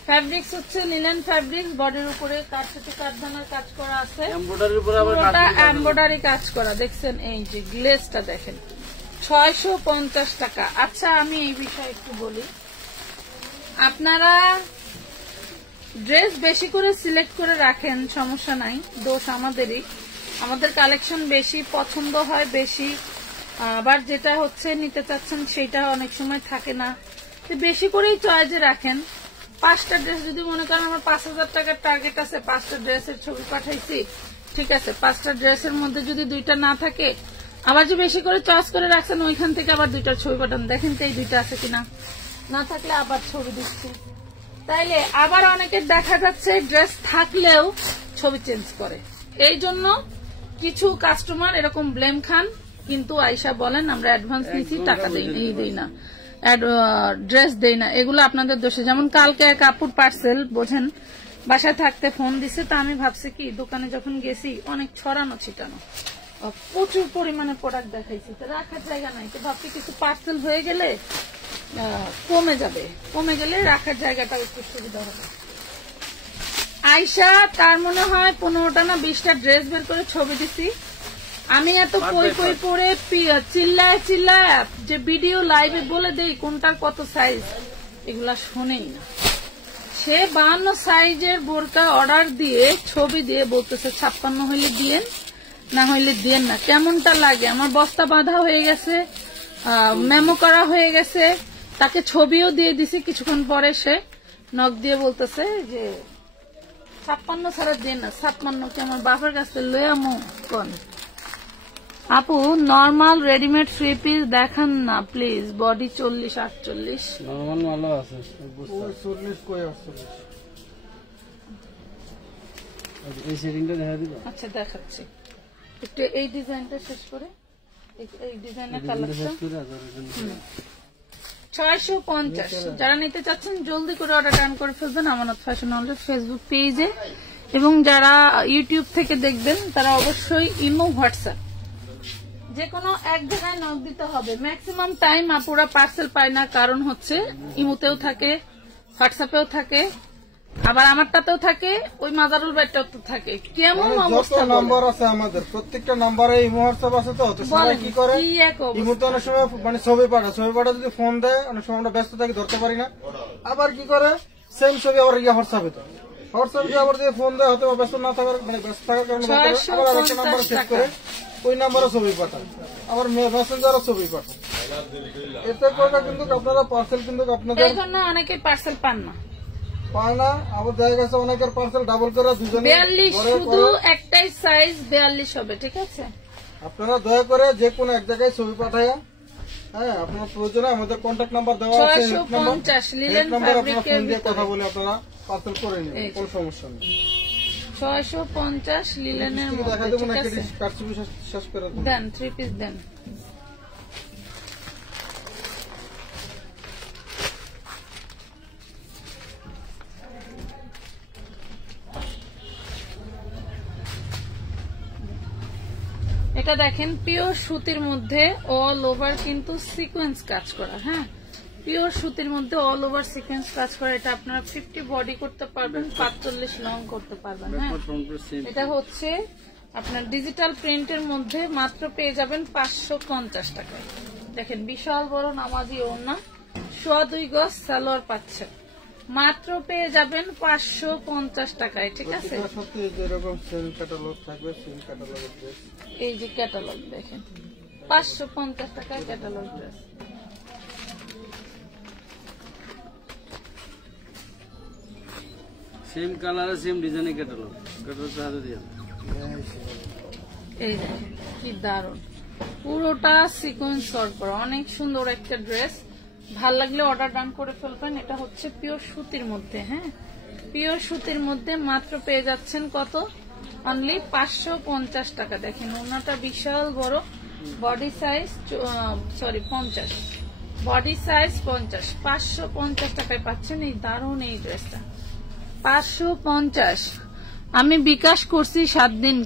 ফ্যাব্রিক্স হচ্ছে লিনেন ফ্যাব্রিক্স, বডির উপরে কাঠদানার কাজ করা আছে, এমব্রয়ডারি কাজ করা, দেখছেন? এই যে গ্লেজটা দেখেন, 650 টাকা। আচ্ছা, আমি এই বিষয়ে একটু বলি, আপনারা ড্রেস বেশি করে সিলেক্ট করে রাখেন, সমস্যা নাই, দোষ আমাদেরই। আমাদের কালেকশন বেশি, পছন্দ হয় বেশি, আবার যেটা হচ্ছে নিতে চাচ্ছেন সেটা অনেক সময় থাকে না, বেশি করেই চয়েজে রাখেন। 5টা ড্রেস যদি মনে করেন আমার 5000 টাকার টার্গেট আছে, 5টা ড্রেসের ছবি পাঠাইছি, ঠিক আছে, 5টা ড্রেসের মধ্যে যদি 2টা না থাকে, আবার যে বেশি করে চয়েস করে রাখছেন ওইখান থেকে আবার 2টার ছবি পাঠান, দেখেন তো এই 2টা আছে কিনা, না থাকলে আবার ছবি দিচ্ছি। তাইলে আবার অনেকের দেখা যাচ্ছে ড্রেস থাকলেও ছবি চেঞ্জ করে, এই জন্য কিছু কাস্টমার এরকম ব্লেম খান, কিন্তু আয়শা বলেন আমরা অ্যাডভান্স নিচ্ছি, টাকা দেই না, ড্রেস দেই না, এগুলো আপনাদের দোষে। যেমন কালকে এক আপুর পার্সেল, বোঝেন, বাসায় থাকতে ফোন দিছে, তো আমি ভাবছি কি দোকানে যখন গেছি অনেক ছড়ানো ছিটানো, প্রচুর পরিমাণে প্রোডাক্ট দেখাইছি, তো রাখার জায়গা নাই, তো ভাবছি কিছু পার্সেল হয়ে গেলে কমে গেলে রাখার জায়গাটা একটু সুবিধা হবে। আয়শা তার মনে হয় 15টা না 20টা ড্রেস বের করে ছবি দিছি। আমি এত কই পরে চিল্লায় যে ভিডিও লাইভে বলে দেই কোনটার কত সাইজ, এগুলা শোনেই না। সে 52 সাইজের বোরকা অর্ডার দিয়ে ছবি দিয়ে বলতেছে 56 হইলে দিয়েন, না হইলে দিয়েন না। কেমনটা লাগে? আমার বস্তা বাঁধা হয়ে গেছে, মেমো করা হয়ে গেছে, তাকে ছবিও দিয়ে দিছি। কিছুক্ষণ পরে সে নক দিয়ে বলতেছে যে 56 ছাড়া দিন না। 56 কি আমার বাপের কাছে লয়ামো কোন? আপু নরমাল রেডিমেড 3 পিস দেখান না প্লিজ, বডি 40-48। নরমাল ভালো আছে, 40 কই আছে? এই সেটিংটা দেখা দিবা? আচ্ছা দেখাচ্ছি, একটু এই ডিজাইনটা শেষ করে, এই ডিজাইনের কালারটা 650। যারা নিতে চাচ্ছেন জলদি করে অর্ডার ডান করে ফেলবেন আমানত ফ্যাশন হাউসের ফেসবুক পেজে, এবং যারা ইউটিউব থেকে দেখবেন তারা অবশ্যই ইমো হোয়াটসঅ্যাপ যে কোনো এক জায়গায় নক দিতে হবে। ম্যাক্সিমাম টাইম আপুরা পার্সেল পায় না, কারণ হচ্ছে ইমোতেও থাকে, হোয়াটসঅ্যাপেও থাকে, আবার আমারটাতেও থাকে, ওই মাদারুল বাইটাও তো থাকে। কেমন অবস্থা? নাম্বার আছে আমাদের, প্রত্যেকটা নাম্বারে ইমো হোয়াটসঅ্যাপ আছে। তো সবাই কি করে, ইমোতে অনেক সময় মানে ছবি পাঠায় যদি ফোন দেয়, অনেক সময় আমরা ব্যস্ত থাকি, ধরতে পারি না। আবার কি করে, সেম ছবি আবার হোয়াটসঅ্যাপে তো হোয়াটসঅ্যাপে আবার দিয়ে ফোন দেয়, হয়তো ব্যস্ত না থাকার মানে ব্যস্ত থাকার কারণে আবার আরেকটা নাম্বার সেট করে ওই নাম্বারে ছবি পাঠান, আবার মেসেঞ্জারও ছবি পাঠান। এতে করে কিন্তু আপনারা পার্সেল কিন্তু আপনাদের এই জন্য অনেকে পার্সেল পান না, পায় না। আবার দেখা গেছে অনেকের পার্সেল ডাবল করে দুজনে 42, শুধু একটাই সাইজ 42 হবে। ঠিক আছে, আপনারা দয়া করে যে কোনো এক জায়গায় ছবি পাঠায়া, হ্যাঁ আপনার প্রয়োজনে আমাদের কন্ট্যাক্ট নাম্বার দেওয়া আছে, 650 লিলেন আপনারা ফ্যাব্রিকের ফোন দিয়ে কথা বলে আপনারা পার্সেল করে নিন, কোনো সমস্যা নেই। 650 লিলেনের দেখা মধ্যে। দেবো না, ঠিক আছে, কাটছবি শেষ করে দেবো। দেন 3 পিস দেন। এটা দেখেন পিওর সুতির মধ্যে অল ওভার কিন্তু সিকোয়েন্স কাজ করা। হ্যাঁ, পিওর সুতির মধ্যে অল ওভার সিকোয়েন্স কাজ করা। এটা আপনারা 50 বডি করতে পারবেন, 45 লং করতে পারবেন। হ্যাঁ, এটা হচ্ছে আপনার ডিজিটাল প্রিন্টের মধ্যে মাত্র পেয়ে যাবেন 550 টাকায়। দেখেন বিশাল বড় নামাজি ওড়না, 2.5 গজ সালোয়ার পাচ্ছে, মাত্র পেয়ে যাবেন 550 টাকায়। ঠিক আছে, এই যে ক্যাটালগ দেখেন 550 টাকায় ক্যাটালগ ড্রেস। সেম কালারে সেম ডিজাইনের ক্যাটালগ হাতে দিয়ে। এই দেখেন কি দারুন, পুরোটা সিকোয়েন্স শর্ট করা, অনেক সুন্দর একটা ড্রেস। ভাল লাগলে অর্ডার ডান করে ফেলবেন। এটা হচ্ছে পিওর সুতির মধ্যে। হ্যাঁ, পিওর সুতির মধ্যে মাত্র পেয়ে যাচ্ছেন কত, অনলি 550 টাকা। দেখেন ওনাটা বিশাল বড়, বডি সাইজ 50, বডি সাইজ 50, 550 টাকায় পাচ্ছেন এই দারুন এই ড্রেসটা, 550। আমি বিকাশ করছি 7 দিন,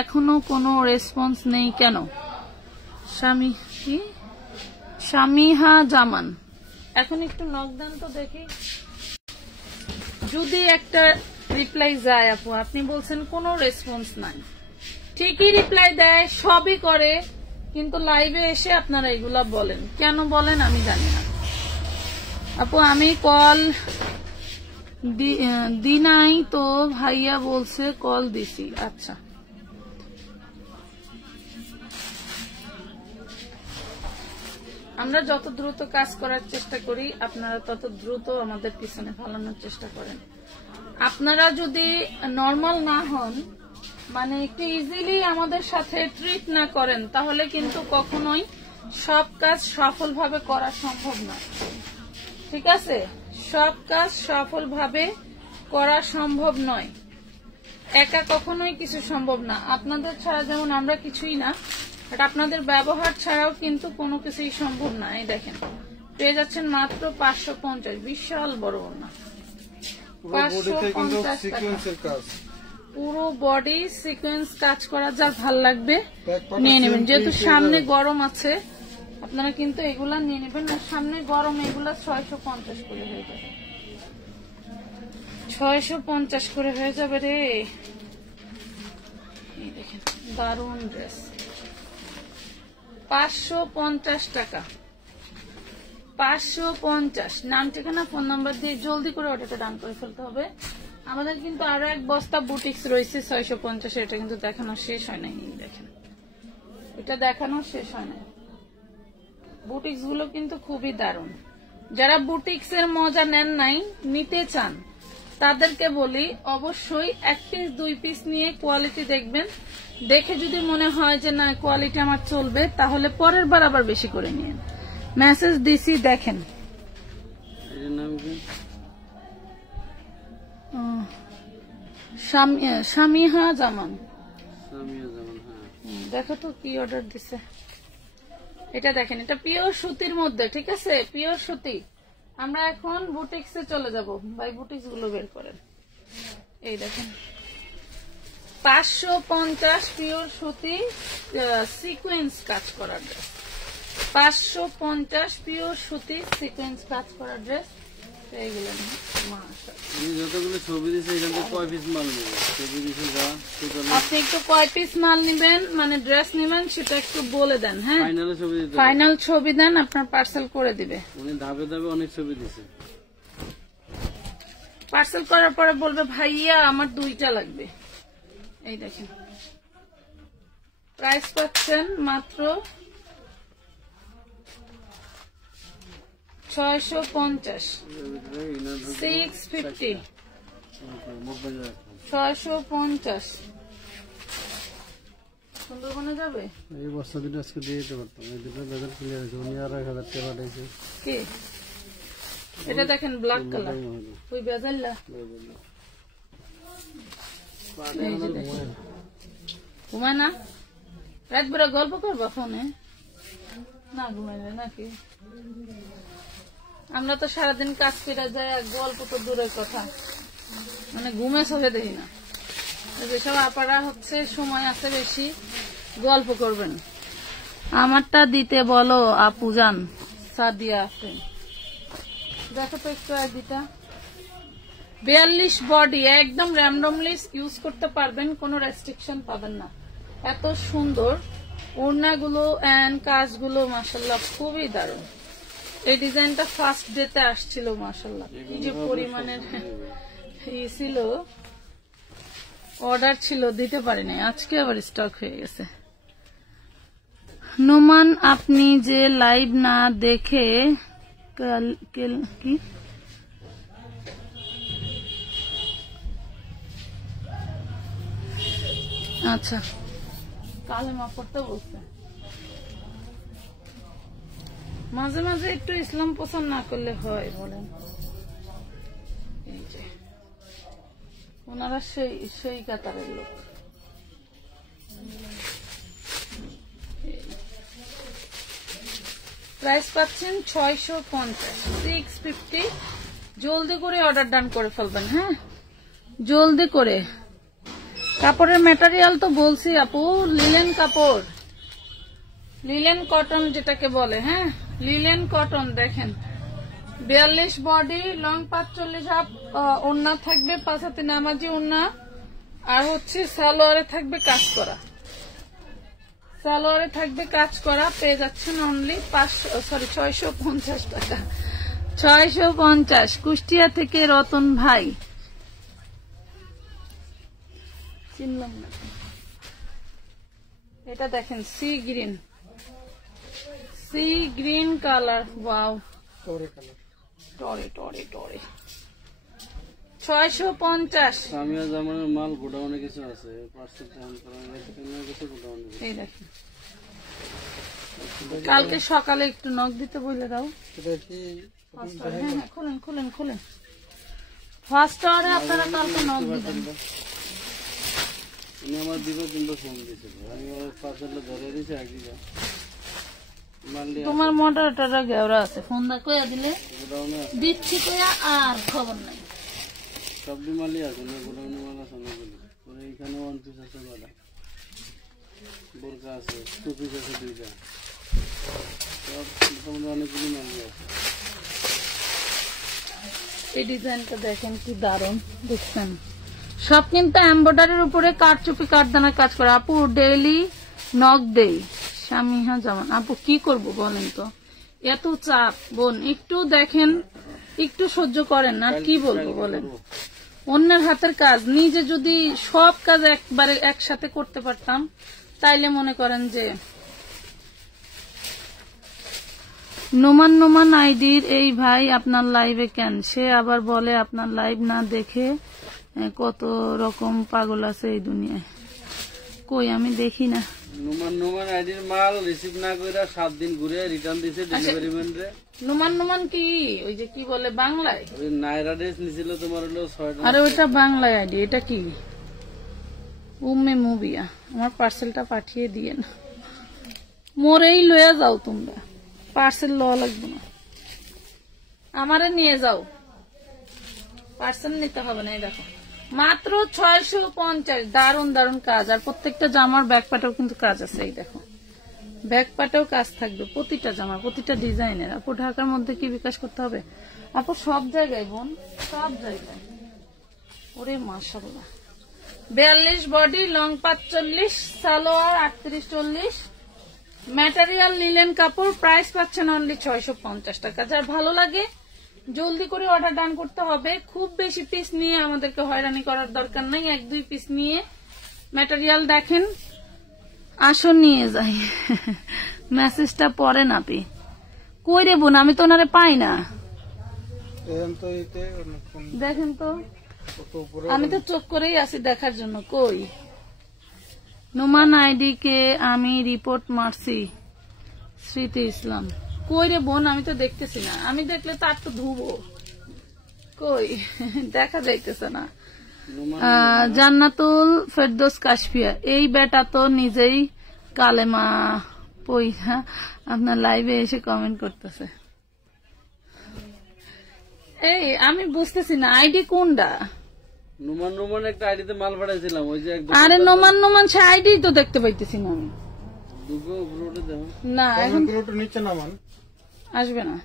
এখনো কোনো রেসপন্স নেই কেন? শামিহা জামান, এখন একটু নকদান তো দেখি, যদি একটা রিপ্লাই যায়। আপু আপনি বলছেন কোনো রেসপন্স নাই, ঠিকই রিপ্লাই দেয়, সবই করে, কিন্তু লাইভে এসে আপনারা এগুলা বলেন কেন বলেন আমি জানি না। আপু আমি কল দিনাই তো, ভাইয়া বলছে কল দিছি। আচ্ছা, আমরা যত দ্রুত কাজ করার চেষ্টা করি, আপনারা তত দ্রুত আমাদের পিছনে ফালানোর চেষ্টা করেন। আপনারা যদি নর্মাল না হন, মানে একটু ইজিলি আমাদের সাথে ট্রিট না করেন, তাহলে কিন্তু কখনোই সব কাজ সফলভাবে করা সম্ভব না। ঠিক আছে, সব কাজ সফলভাবে করা সম্ভব নয়, একা কখনোই কিছু সম্ভব না। আপনাদের ছাড়া যেমন আমরা কিছুই না, বাট আপনাদের ব্যবহার ছাড়াও কিন্তু কোনো কিছুই সম্ভব না। এই দেখেন পেয়ে যাচ্ছেন মাত্র 550, বিশাল বড় না, 550 টাকা। পুরো বডি সিকোয়েন্স কাজ করা, যার ভাল লাগবে নিয়ে নেবেন। যেহেতু সামনে গরম আছে, আপনারা কিন্তু এগুলা নিয়ে নেবেন। সামনে গরম, এগুলা 650 করে হয়ে যাবে, 650 করে হয়ে যাবে রে। এই দেখেন দারুন ড্রেস, 550 টাকা। 550। নাম ঠিকানা ফোন নাম্বার দিয়ে জলদি করে অর্ডারটা ডান করে ফেলতে হবে। আমাদের কিন্তু আরো এক বস্তা বুটিক্স রয়েছে 650, এটা কিন্তু দেখানো শেষ হয় নাই। দেখেন, এটা দেখানো শেষ হয় নাই। বুটিক্স গুলো কিন্তু খুবই দারুণ। যারা বুটিক্স এর মজা নেন নাই, নিতে চান, তাদেরকে বলি অবশ্যই 1 পিস 2 পিস নিয়ে কোয়ালিটি দেখবেন। দেখে যদি মনে হয় যে না কোয়ালিটি আমার চলবে, তাহলে পরের বার আবার বেশি করে নিন। মেসেজ দিছি, দেখেন। সামিহা জামান, দেখো তো কি অর্ডার দিছে। এটা দেখেন, এটা পিওর সুতির মধ্যে, ঠিক আছে, পিওর সুতি। আমরা এখন বুটিক্সে চলে যাব। ভাই বুটিক্স গুলো বের করেন। এই দেখেন 550 পিওর সুতি সিকোয়েন্স কাজ করা ড্রেস। 550 পিওর সুতি সিকোয়েন্স কাজ করা ড্রেস। এইগুলো যতগুলো ছবি দিয়েছে এখান থেকে কয় পিস মাল নেবেন? ছবি দিয়েছে যা, আপনি একটু কয় পিস মাল নেবেন, মানে ড্রেস নেবেন, সেটা একটু বলে দেন। হ্যাঁ, ফাইনাল ছবি দেন, আপনার পার্সেল করে দিবে। উনি ধাপে ধাপে অনেক ছবি দিয়েছে। পার্সেল করার পরে বলবে ভাইয়া আমার 2টা লাগবে। এই দেখেন, প্রাইস পাচ্ছেন মাত্র 650, 650, 650। সুন্দরবনে যাবে? এই বস্তা দুটো আজকে দিয়ে দিতে পারতাম, এই দুটো বেজার ক্লিয়ার হয়েছে। উনি আর 1000 টাকা পাঠাইছে। কি এটা দেখেন, ব্ল্যাক কালার, ওই বেজাল্লা ঘুমায় না, রাত বেড়া গল্প করবা ফোনে না, ঘুমাইলে নাকি? আমরা তো সারাদিন কাজ করে যাই, গল্প তো দূরের কথা, মানে ঘুমে চোখে দেখি না। যেসব আপারা হচ্ছে সময় আছে বেশি, গল্প করবেন। আমারটা দিতে বলো আপুজান, সাদিয়া আছেন, দেখো তো একটু আইডিটা। 42 বডি, একদম র্যান্ডমলি ইউজ করতে পারবেন, কোনো রেস্ট্রিকশন পাবেন না। এত সুন্দর ওড়নাগুলো এন্ড কাজগুলো, মাশাআল্লাহ খুবই দারুণ। এই ডিজাইনটা ফার্স্ট ডেতে আসছিল, মাশাআল্লাহ এই যে পরিমাণের ছিল, অর্ডার ছিল, দিতে পারি নাই, আজকে আবার স্টক হয়ে গেছে। নোমান, আপনি যে লাইভ না দেখে কি আচ্ছা, কালেমা পড়তে বলছে। মাঝে মাঝে একটু ইসলাম পছন্দ না করলে হয় বলেন? এই যে ওনারা সেই কাতারের লোক। প্রাইস পাচ্ছেন 650, 650। জলদি করে অর্ডার ডান করে ফেলবেন। হ্যাঁ, জলদি করে। কাপড়ের ম্যাটেরিয়াল তো বলছি আপু, লিলেন কাপড়, লিলেন কটন যেটাকে বলে। হ্যাঁ, লিলেন কটন। দেখেন 42 বডি, লং 45 হাফ ওড়না থাকবে, 5 হাতে নামাজি ওড়না, আর হচ্ছে সালোয়ারে থাকবে কাজ করা, সালোয়ারে থাকবে কাজ করা। পেয়ে যাচ্ছেন অনলি 650 টাকা, 650। কুষ্টিয়া থেকে রতন ভাই, চিনলাম না। এটা দেখেন sea green, sea green colour, wow, টরে টরে টরে। 650। সামিয়া জামানের মাল গোডাউনে কিছু আছে, এই দেখেন, কালকে সকালে একটু নখ দিতে বলে দাও। হ্যাঁ, খুলেন খুলেন খুলেন, ফার্স্ট আওয়ারে আপনারা কালকে নখ দিবেন। উনি আমার দিবে কিন্তু ফোন দিয়েছিল, আমি ওর পার্সেলটা ধরে দিয়েছি একদিকে। তোমার মোটরটা গেওরা আছে, ফোন দা কইয়া দিলে দিচ্ছি কইয়া আর খবর নাই। সবজি মালই আছে না, গোডাউনে মাল আছে অনেকগুলো। এইখানে 1 পিস আছে, কটা বোরকা আছে, 2 পিস আছে, 2টা, সব অনেকগুলো মালই আছে। এই ডিজাইনটা দেখেন কি দারুণ, দেখছেন? সব কিন্তু এমব্রয়ডারির উপরে কাটচুপি কাটদানার কাজ করে। আপু ডেইলি নক দেই, সামিহা জামান। আপু কি করব বলেন তো, এত চাপ বোন, একটু দেখেন, একটু সহ্য করেন না, কি বলবো বলেন। অন্যের হাতের কাজ, নিজে যদি সব কাজ একবারে একসাথে করতে পারতাম তাইলে মনে করেন যে। নোমান আইডির এই ভাই আপনার লাইভে কেন? সে আবার বলে আপনার লাইভ না দেখে কত রকম পাগল আছে এই দুনিয়ায়। কই আমি দেখি না। নোমান আইডির মাল রিসিভ না করে 7 দিন ঘুরে রিটার্ন দিছে ডেলিভারি ম্যানরে। নোমান কি ওই যে কি বলে বাংলায়? ওই নাইরা ড্রেস নিছিল তোমার হলো 6 টাকা। আরে ওইটা বাংলায় আইডি, এটা কি উম্মে মুবিয়া? আমার পার্সেলটা পাঠিয়ে দিয়ে না, মোরেই লয়ে যাও তোমরা, পার্সেল লওয়া লাগবে না, আমারে নিয়ে যাও, পার্সেল নিতে হবে না। এই দেখো মাত্র 650, দারুন দারুন কাজ। আর প্রত্যেকটা জামার ব্যাক পাটেও কিন্তু কাজ আছে, এই দেখো ব্যাক পাটেও কাজ থাকবে প্রতিটা জামা, প্রতিটা ডিজাইনের। আপু ঢাকার মধ্যে কি বিকাশ করতে হবে? আপু সব জায়গায় বোন, সব জায়গায়। ওরে মাশাআল্লাহ, 42 body, long 45, salwar 38-40, material linen কাপড়। প্রাইস পাচ্ছেন অনলি 650 টাকা। যার ভালো লাগে জলদি করে অর্ডার ডান করতে হবে। খুব বেশি পিস নিয়ে আমাদেরকে হয়রানি করার দরকার নাই, 1-2 পিস নিয়ে ম্যাটেরিয়াল দেখেন, আসো নিয়ে যাই। মেসেজটা পরে নাপি কই রে বোন, আমি তো ওনারে পাই না। দেখেন তো, আমি তো চোখ করেই আছি দেখার জন্য। কই নোমান আইডি কে আমি রিপোর্ট মারছি, স্মৃতি ইসলাম। কই রে বোন, আমি তো দেখতেছি না, আমি দেখলে তার তো ধুবো। কই দেখা যাইতেছে না। জান্নাতুল ফেরদৌস কাশফিয়া, এই বেটা তো নিজেই কালেমা পইরা আপনার লাইভে এসে কমেন্ট করতেছে। এই আমি বুঝতেছি না আইডি কোনটা? নোমান একটা আইডিতে মাল পাঠাইছিলাম, ওই যে একদম। আরে নোমান সে আইডি তো দেখতে পাইতেছি না আমি। দুগো ব্রোটে দাও না, এখন ব্রোটে নিচে নামান, আসবে না।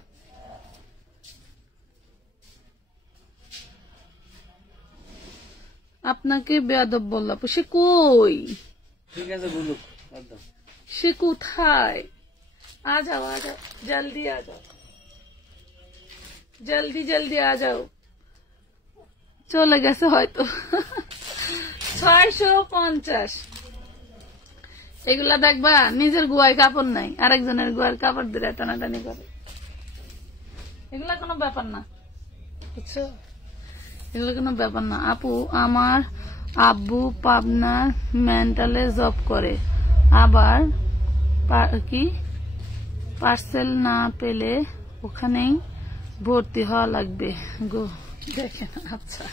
আপনাকে বেয়াদব বললাম, সে কই? ঠিক আছে বলুক, সে কোথায়? आ जाओ जल्दी आ जाओ, जल्दी आ जाओ। চলে গেছে হয়তো। 650 এগুলা দেখবা, নিজের গুয়ায় কাপড় নাই, আরেকজনের গুয়ার কাপড় দিয়ে টানাটানি করে। এগুলা কোনো ব্যাপার না, বুঝছো? এগুলো কোনো ব্যাপার না। আপু আমার আব্বু পাবনার মেন্টালে জব করে, আবার কি পার্সেল না পেলে ওখানেই ভর্তি হওয়া লাগবে গো। দেখেন, আচ্ছা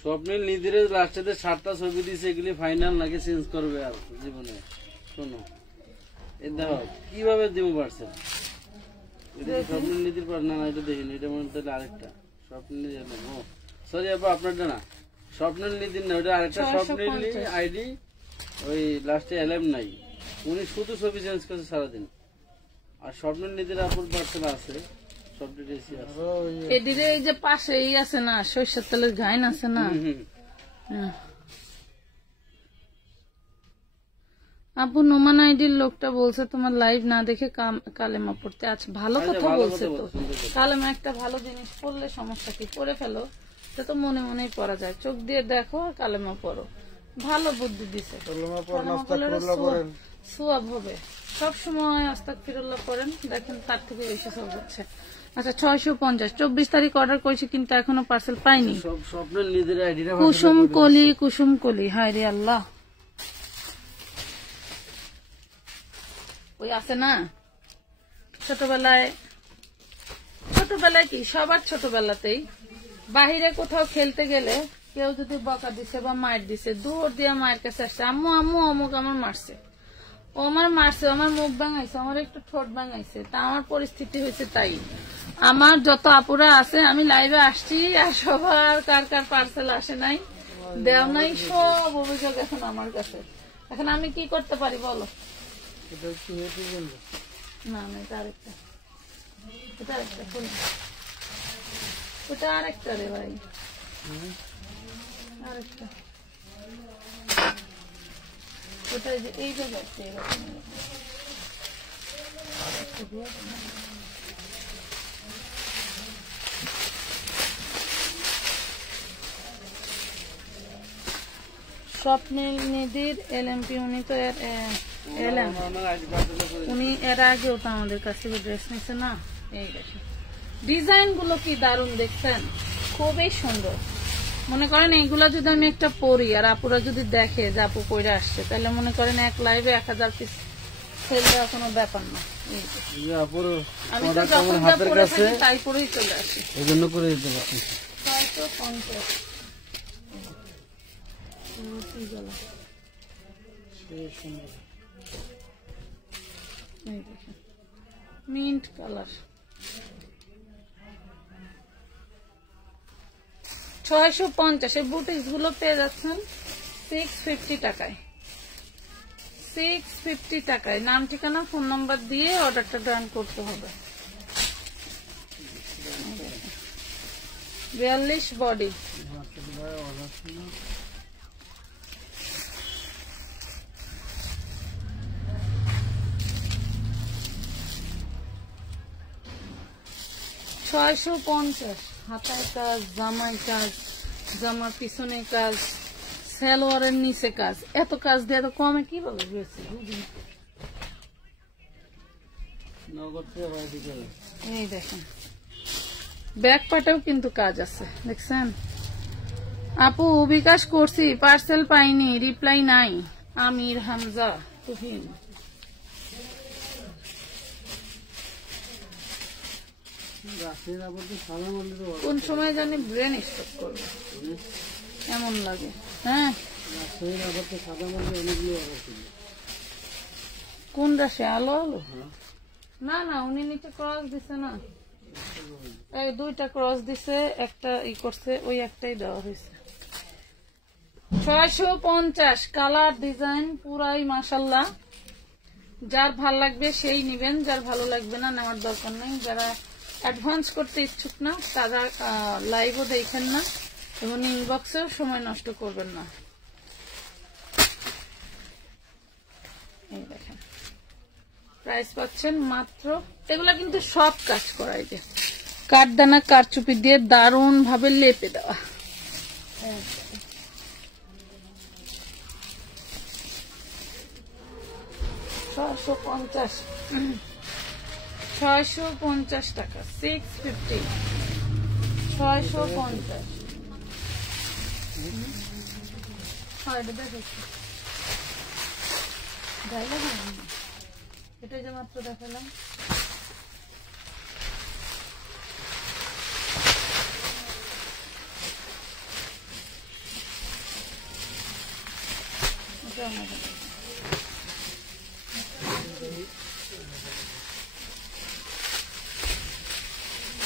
স্বপ্নের নিজের লাস্টে 7টা ছবি দিয়েছে, এগুলি ফাইনাল নাকি চেঞ্জ করবে আর জীবনে? শোনো, এই দেখো কিভাবে দিব পার্সেল। এটা স্বপ্নের নীতির পর না, এটা দেখিনি, এটা মনে তাহলে আরেকটা স্বপ্নের নীতি। ও সরি আপু, আপনারটা না, স্বপ্নের নীতির না, ওটা আরেকটা স্বপ্নের আইডি। ওই লাস্টে এলএম নাই, উনি শুধু ছবি চেঞ্জ করছে সারাদিন। আর স্বপ্নের নীতির আপুর পার্সেল আছে, স্বপ্নের এসি আছে। এদিকে এই যে পাশেই আছে না, সরিষার তেলের ঘাইন আছে না। আপু নোমান আইডির লোকটা বলছে তোমার লাইভ না দেখে কালেমা পড়তে। আচ্ছা, ভালো কথা বলছে তো। কালেমা একটা ভালো জিনিস, পড়লে সমস্যা কি, পড়ে ফেলো, এটা তো মনে মনেই পড়া যায়। চোখ দিয়ে দেখো আর কালেমা পড়ো, ভালো বুদ্ধি দিছে। সোয়াব হবে সবসময়, আস্তাগফিরুল্লাহ পড়েন, দেখেন তার থেকে বেশি সব হচ্ছে। আচ্ছা 650, 24 তারিখ অর্ডার করেছি কিন্তু এখনো পার্সেল পাইনি। কুসুম কলি, হায় রে আল্লাহ। ওই আছে না ছোটবেলায় কি সবার ছোটবেলাতেই বাহিরে কোথাও খেলতে গেলে কেউ যদি বকা দিছে বা মায়ের দিছে, দূর দিয়ে মায়ের কাছে আসছে, আম্মু আম্মু অমুক আমার মারছে, ও আমার মারছে, আমার মুখ ভাঙাইছে, আমার একটু ঠোঁট ভাঙাইছে। তা আমার পরিস্থিতি হয়েছে তাই। আমার যত আপুরা আছে, আমি লাইভে আসছি আর সবার কার কার পার্সেল আসে নাই, দেও নাই, সব অভিযোগ এখন আমার কাছে। এখন আমি কি করতে পারি বলো? না না, এটা আরেকটা, এটা আরেকটা, ওটা আরেকটা রে ভাই, আরেকটা। ওটা যে এই জায়গাতে স্বপ্নিল নিধির LMP, উনি তো উনি এর আগেও তো আমাদের কাছ থেকে ড্রেস নিছে না। এই দেখেন ডিজাইন গুলো কি দারুণ, দেখছেন খুবই সুন্দর। মনে করেন এইগুলা যদি আমি একটা পরি আর আপুরা যদি দেখে যে আপু পরে আসছে, তাহলে মনে করেন এক লাইভে 1000 পিস সেল দেওয়া কোনো ব্যাপার না। আমি তো যখন যা পরে থাকি তাই পরেই চলে আসি, এই জন্য করে দিতে পারি। 650 মিন্ট কালার 650। এই বুটিক্স গুলো পেয়ে যাচ্ছেন 650 টাকায়। 650 টাকায়। নাম ঠিকানা ফোন নাম্বার দিয়ে অর্ডারটা ডান করতে হবে। 42 বডি। $650। হাতায় কাজ, জামায় কাজ, জামার পিছনে কাজ, সালোয়ারের নিচে কাজ, এত কাজ দিয়ে এত কমে কিভাবে বেশি বুঝিনি। এই দেখেন ব্যাক পাটেও কিন্তু কাজ আছে, দেখছেন। আপু বিকাশ করছি, পার্সেল পাইনি, রিপ্লাই নাই। আমির হামজা তুহিন। কোন সময় জানি ব্রেন স্টপ করবে এমন লাগে। হ্যাঁ কোন রাশে? আলো আলো না না, উনি নিচে ক্রস দিছে না, এই 2টা ক্রস দিছে, একটা ই করছে, ওই একটাই দেওয়া হয়েছে। 650। কালার ডিজাইন পুরাই মাশাল্লাহ। যার ভাল লাগবে সেই নিবেন, যার ভালো লাগবে না নেওয়ার দরকার নেই। যারা অ্যাডভান্স করতে ইচ্ছুক না তারা লাইভও দেখেন না এবং ইনবক্সেও সময় নষ্ট করবেন না। এই দেখেন প্রাইস পাচ্ছেন মাত্র। এগুলা কিন্তু সব কাজ করা, এই যে কাঠদানা কারচুপি দিয়ে দারুণ ভাবে লেপে দেওয়া। 650। 650 টাকা। 650। 650। এটা যে মাত্র দেখালাম।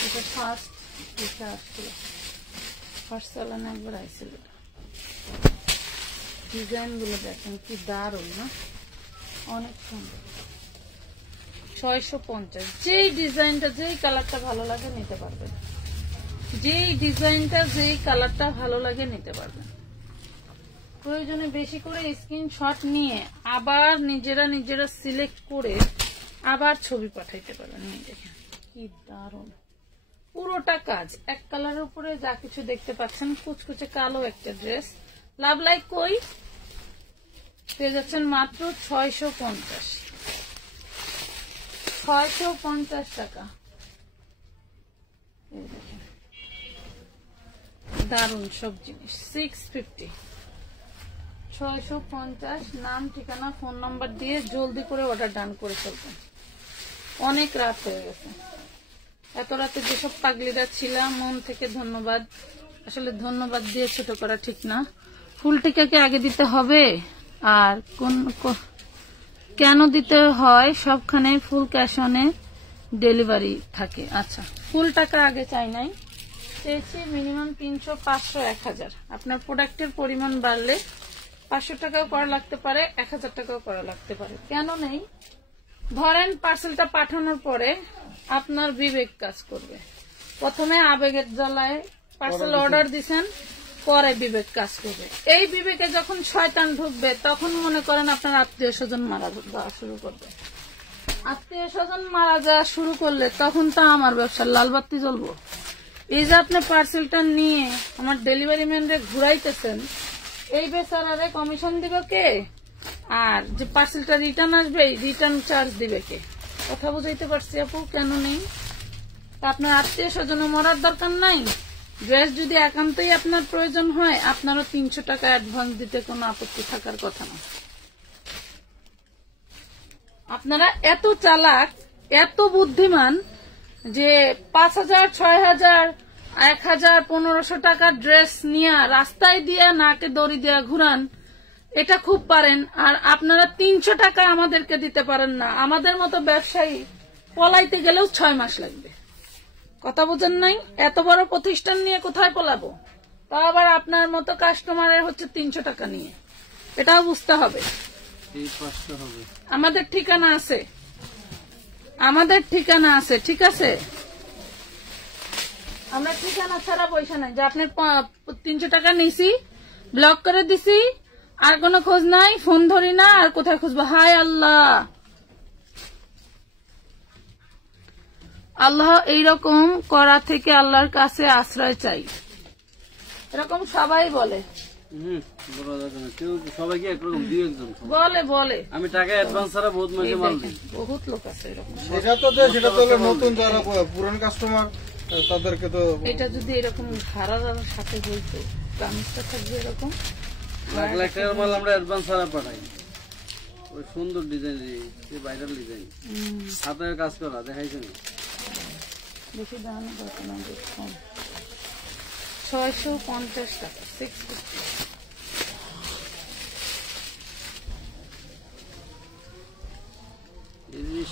এটা ফার্স্ট আসছিল, ফার্স্ট চালানো একবার আইছিল। ডিজাইন গুলো দেখেন কি দারুণ না, অনেক সুন্দর। 650। যেই ডিজাইনটা যেই কালারটা ভালো লাগে নিতে পারবেন, যেই ডিজাইনটা যেই কালারটা ভালো লাগে নিতে পারবেন। প্রয়োজনে বেশি করে স্ক্রিনশট নিয়ে আবার নিজেরা সিলেক্ট করে আবার ছবি পাঠাইতে পারেন। দেখেন কি দারুণ, পুরোটা কাজ এক কালারের উপরে যা কিছু দেখতে পাচ্ছেন। কুচকুচে কালো একটা ড্রেস। লাভ লাইক কই পেয়ে যাচ্ছেন মাত্র 650। 650 টাকা। দারুণ সব জিনিস। 650। 650। নাম ঠিকানা ফোন নাম্বার দিয়ে জলদি করে অর্ডার ডান করে ফেলবেন। অনেক রাত হয়ে গেছে, এত রাতে যেসব পাগলিরা ছিলাম মন থেকে ধন্যবাদ। আসলে ধন্যবাদ দিয়ে ছোট করা ঠিক না। ফুল টিকাকে আগে দিতে হবে, আর কেন দিতে হয়, সবখানে ফুল ক্যাশ অনে ডেলিভারি থাকে। আচ্ছা ফুল টাকা আগে চাই নাই, চেয়েছি মিনিমাম 300, 500, 1000। আপনার প্রোডাক্টের পরিমাণ বাড়লে 500 টাকাও করা লাগতে পারে, 1000 টাকাও করা লাগতে পারে। কেন নেই? ধরেন পার্সেলটা পাঠানোর পরে আপনার বিবেক কাজ করবে। প্রথমে আবেগের জ্বালায় পার্সেল অর্ডার দিছেন, পরে বিবেক কাজ করবে। এই বিবেকে যখন শয়তান ঢুকবে তখন মনে করেন আপনার আত্মীয় স্বজন মারা যাওয়া শুরু করবে। আত্মীয় স্বজন মারা যাওয়া শুরু করলে তখন তো আমার ব্যবসার লালবাতি জ্বলবো। এই যে আপনি পার্সেলটা নিয়ে আমার ডেলিভারি ম্যানরে ঘুরাইতেছেন, এই বেচারারে কমিশন দিবে কে? আর যে পার্সেলটা রিটার্ন আসবে রিটার্ন চার্জ দিবে কে? কথা বুঝাইতে পারছি আপু? কেন নেই? আপনার আত্মীয় স্বজনে মরার দরকার নাই। ড্রেস যদি একান্তই আপনার প্রয়োজন হয়, আপনারও 300 টাকা অ্যাডভান্স দিতে কোনো আপত্তি থাকার কথা না। আপনারা এত চালাক, এত বুদ্ধিমান যে 5000, 6000, 1000, 1500 টাকার ড্রেস নিয়ে রাস্তায় দিয়ে নাকে দড়ি দিয়ে ঘুরান, এটা খুব পারেন। আর আপনারা 300 টাকা আমাদেরকে দিতে পারেন না। আমাদের মতো ব্যবসায়ী পলাইতে গেলেও 6 মাস লাগবে। কথা বুঝেন নাই? এত বড় প্রতিষ্ঠান নিয়ে কোথায় পলাবো? তা আবার আপনার মতো কাস্টমারের হচ্ছে 300 টাকা নিয়ে, এটাও বুঝতে হবে। আমাদের ঠিকানা আছে, আমাদের ঠিকানা আছে, ঠিক আছে? আমরা ঠিকানা ছাড়া পয়সা নাই যে আপনি 300 টাকা নিছি, ব্লক করে দিছি, আর কোনো খোঁজ নাই, ফোন ধরি না, আর কোথায় খুঁজবো? হায় আল্লাহ, আল্লাহ এইরকম করা থেকে আল্লাহর কাছে আশ্রয় চাই। এরকম সবাই বলে, বলে বলে আমি টাকা অ্যাডভান্স ছাড়া বহুত মাসে মাল দিই। বহুত লোক আছে এরকম। সেটা তো নতুন যারা পুরান কাস্টমার তাদেরকে তো, এটা যদি এরকম ভাড়ার সাথে বলতো কামিজটা থাকবে এরকম লাখ লাখ টাকার মাল আমরা অ্যাডভান্স ছাড়া পাঠাই। ওই সুন্দর ডিজাইন, ভাইরাল ডিজাইন, হাতের কাজ করা দেখাইছেন। বেশি দাম দরকার না, কম 650 টাকা, 650।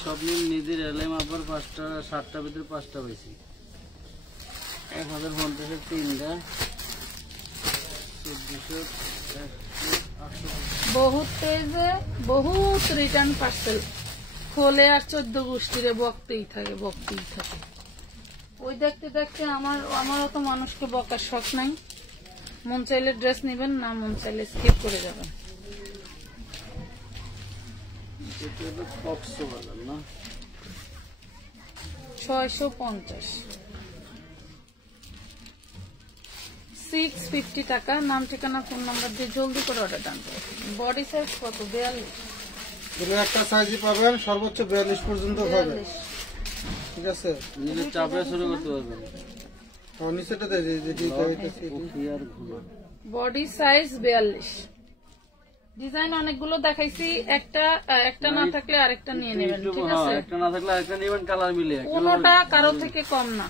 স্বপ্নিল নিধির এলএম আবার 5টা 7টার ভিতরে 5টা পাইছি। 1050 3টা 1400 বহুত পেজে বহুত রিটার্ন পার্সেল খোলে আর 14 গোষ্ঠীরে বকতেই থাকে, বকতেই থাকে। ওই দেখতে দেখতে আমারও তো মানুষকে বকার শখ নাই। মন চাইলে ড্রেস নিবেন, না মন চাইলে স্কিপ করে যাবেন। 650, 650 টাকা। নাম ঠিকানা ফোন নাম্বার দিয়ে জলদি করে অর্ডার ডান করুন। বডি সাইজ কত? 42। একটা সাইজই পাবেন, সর্বোচ্চ 42 পর্যন্ত পাবেন, ঠিক আছে? নিলে চাপে শুরু করতে পারবেন। নিচেটাতে বডি সাইজ 42। ডিজাইন অনেকগুলো দেখাইছি, একটা না থাকলে আরেকটা নিয়ে নেবেন, ঠিক আছে? একটা না থাকলে আরেকটা নেবেন, কালার মিলে। কোনোটা কারো থেকে কম না,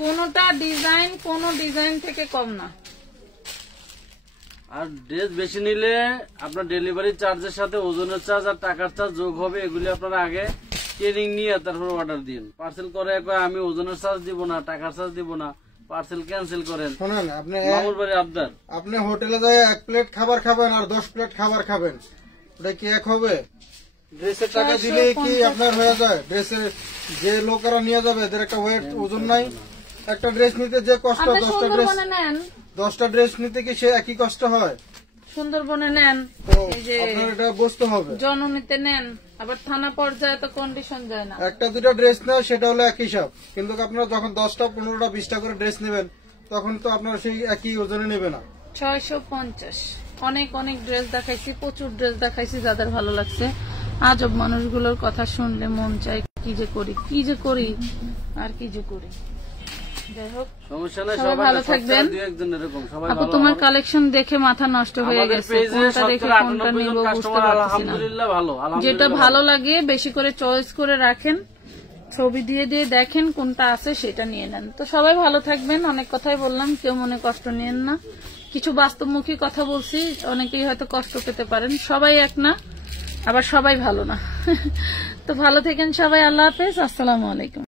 কোনোটা ডিজাইন কোনো ডিজাইন থেকে কম না। আর ড্রেস বেশি নিলে আপনার ডেলিভারি চার্জের সাথে ওজনের চার্জ আর টাকার চার্জ যোগ হবে। এগুলি আপনারা আগে ট্রেনিং নিয়ে তারপর অর্ডার দিন। পার্সেল করে আমি ওজনের চার্জ দিব না, টাকার চার্জ দিব না, পার্সেল ক্যান্সেল করেন। শোনেন, আপনি মামুর বাড়ি আবদার, আপনি হোটেলে যায় 1 প্লেট খাবার খাবেন আর 10 প্লেট খাবার খাবেন, ওটা কি এক হবে? ড্রেসের টাকা দিলে কি আপনার হয়ে যায়? ড্রেসের যে লোকেরা নিয়ে যাবে এদের একটা ওয়েট ওজন নাই। একটা ড্রেস নিতে যে কষ্ট, 10টা ড্রেস নিতে কি সে একই কষ্ট হয়? সুন্দরবনে নেন, এই যে এটা বুঝতে হবে। জননীতে নেন, আবার থানা পর্যায়ে তো কন্ডিশন যায় না। একটা দুটা ড্রেস নেয় সেটা হলো এক হিসাব, কিন্তু আপনারা যখন 10টা 15টা 20টা করে ড্রেস নেবেন তখন তো আপনারা সেই একই ওজনে নেবে না। 650। অনেক অনেক ড্রেস দেখাইছি, প্রচুর ড্রেস দেখাইছি, যাদের ভালো লাগছে। আজব মানুষগুলোর কথা শুনলে মন চায় কি যে করি, কি যে করি, আর কি যে করি। যাই হোক, সবাই ভালো থাকবেন। আপু তোমার কালেকশন দেখে মাথা নষ্ট হয়ে গেছে, কোনটা দেখে কোনটা নেব বুঝতে পারছি না। যেটা ভালো লাগে বেশি করে চয়েস করে রাখেন, ছবি দিয়ে দিয়ে দেখেন কোনটা আছে সেটা নিয়ে নেন। তো সবাই ভালো থাকবেন। অনেক কথাই বললাম, কেউ মনে কষ্ট নিয়েন না। কিছু বাস্তবমুখী কথা বলছি, অনেকেই হয়তো কষ্ট পেতে পারেন। সবাই এক না, আবার সবাই ভালো না। তো ভালো থাকেন সবাই। আল্লাহ হাফেজ, আসসালামু আলাইকুম।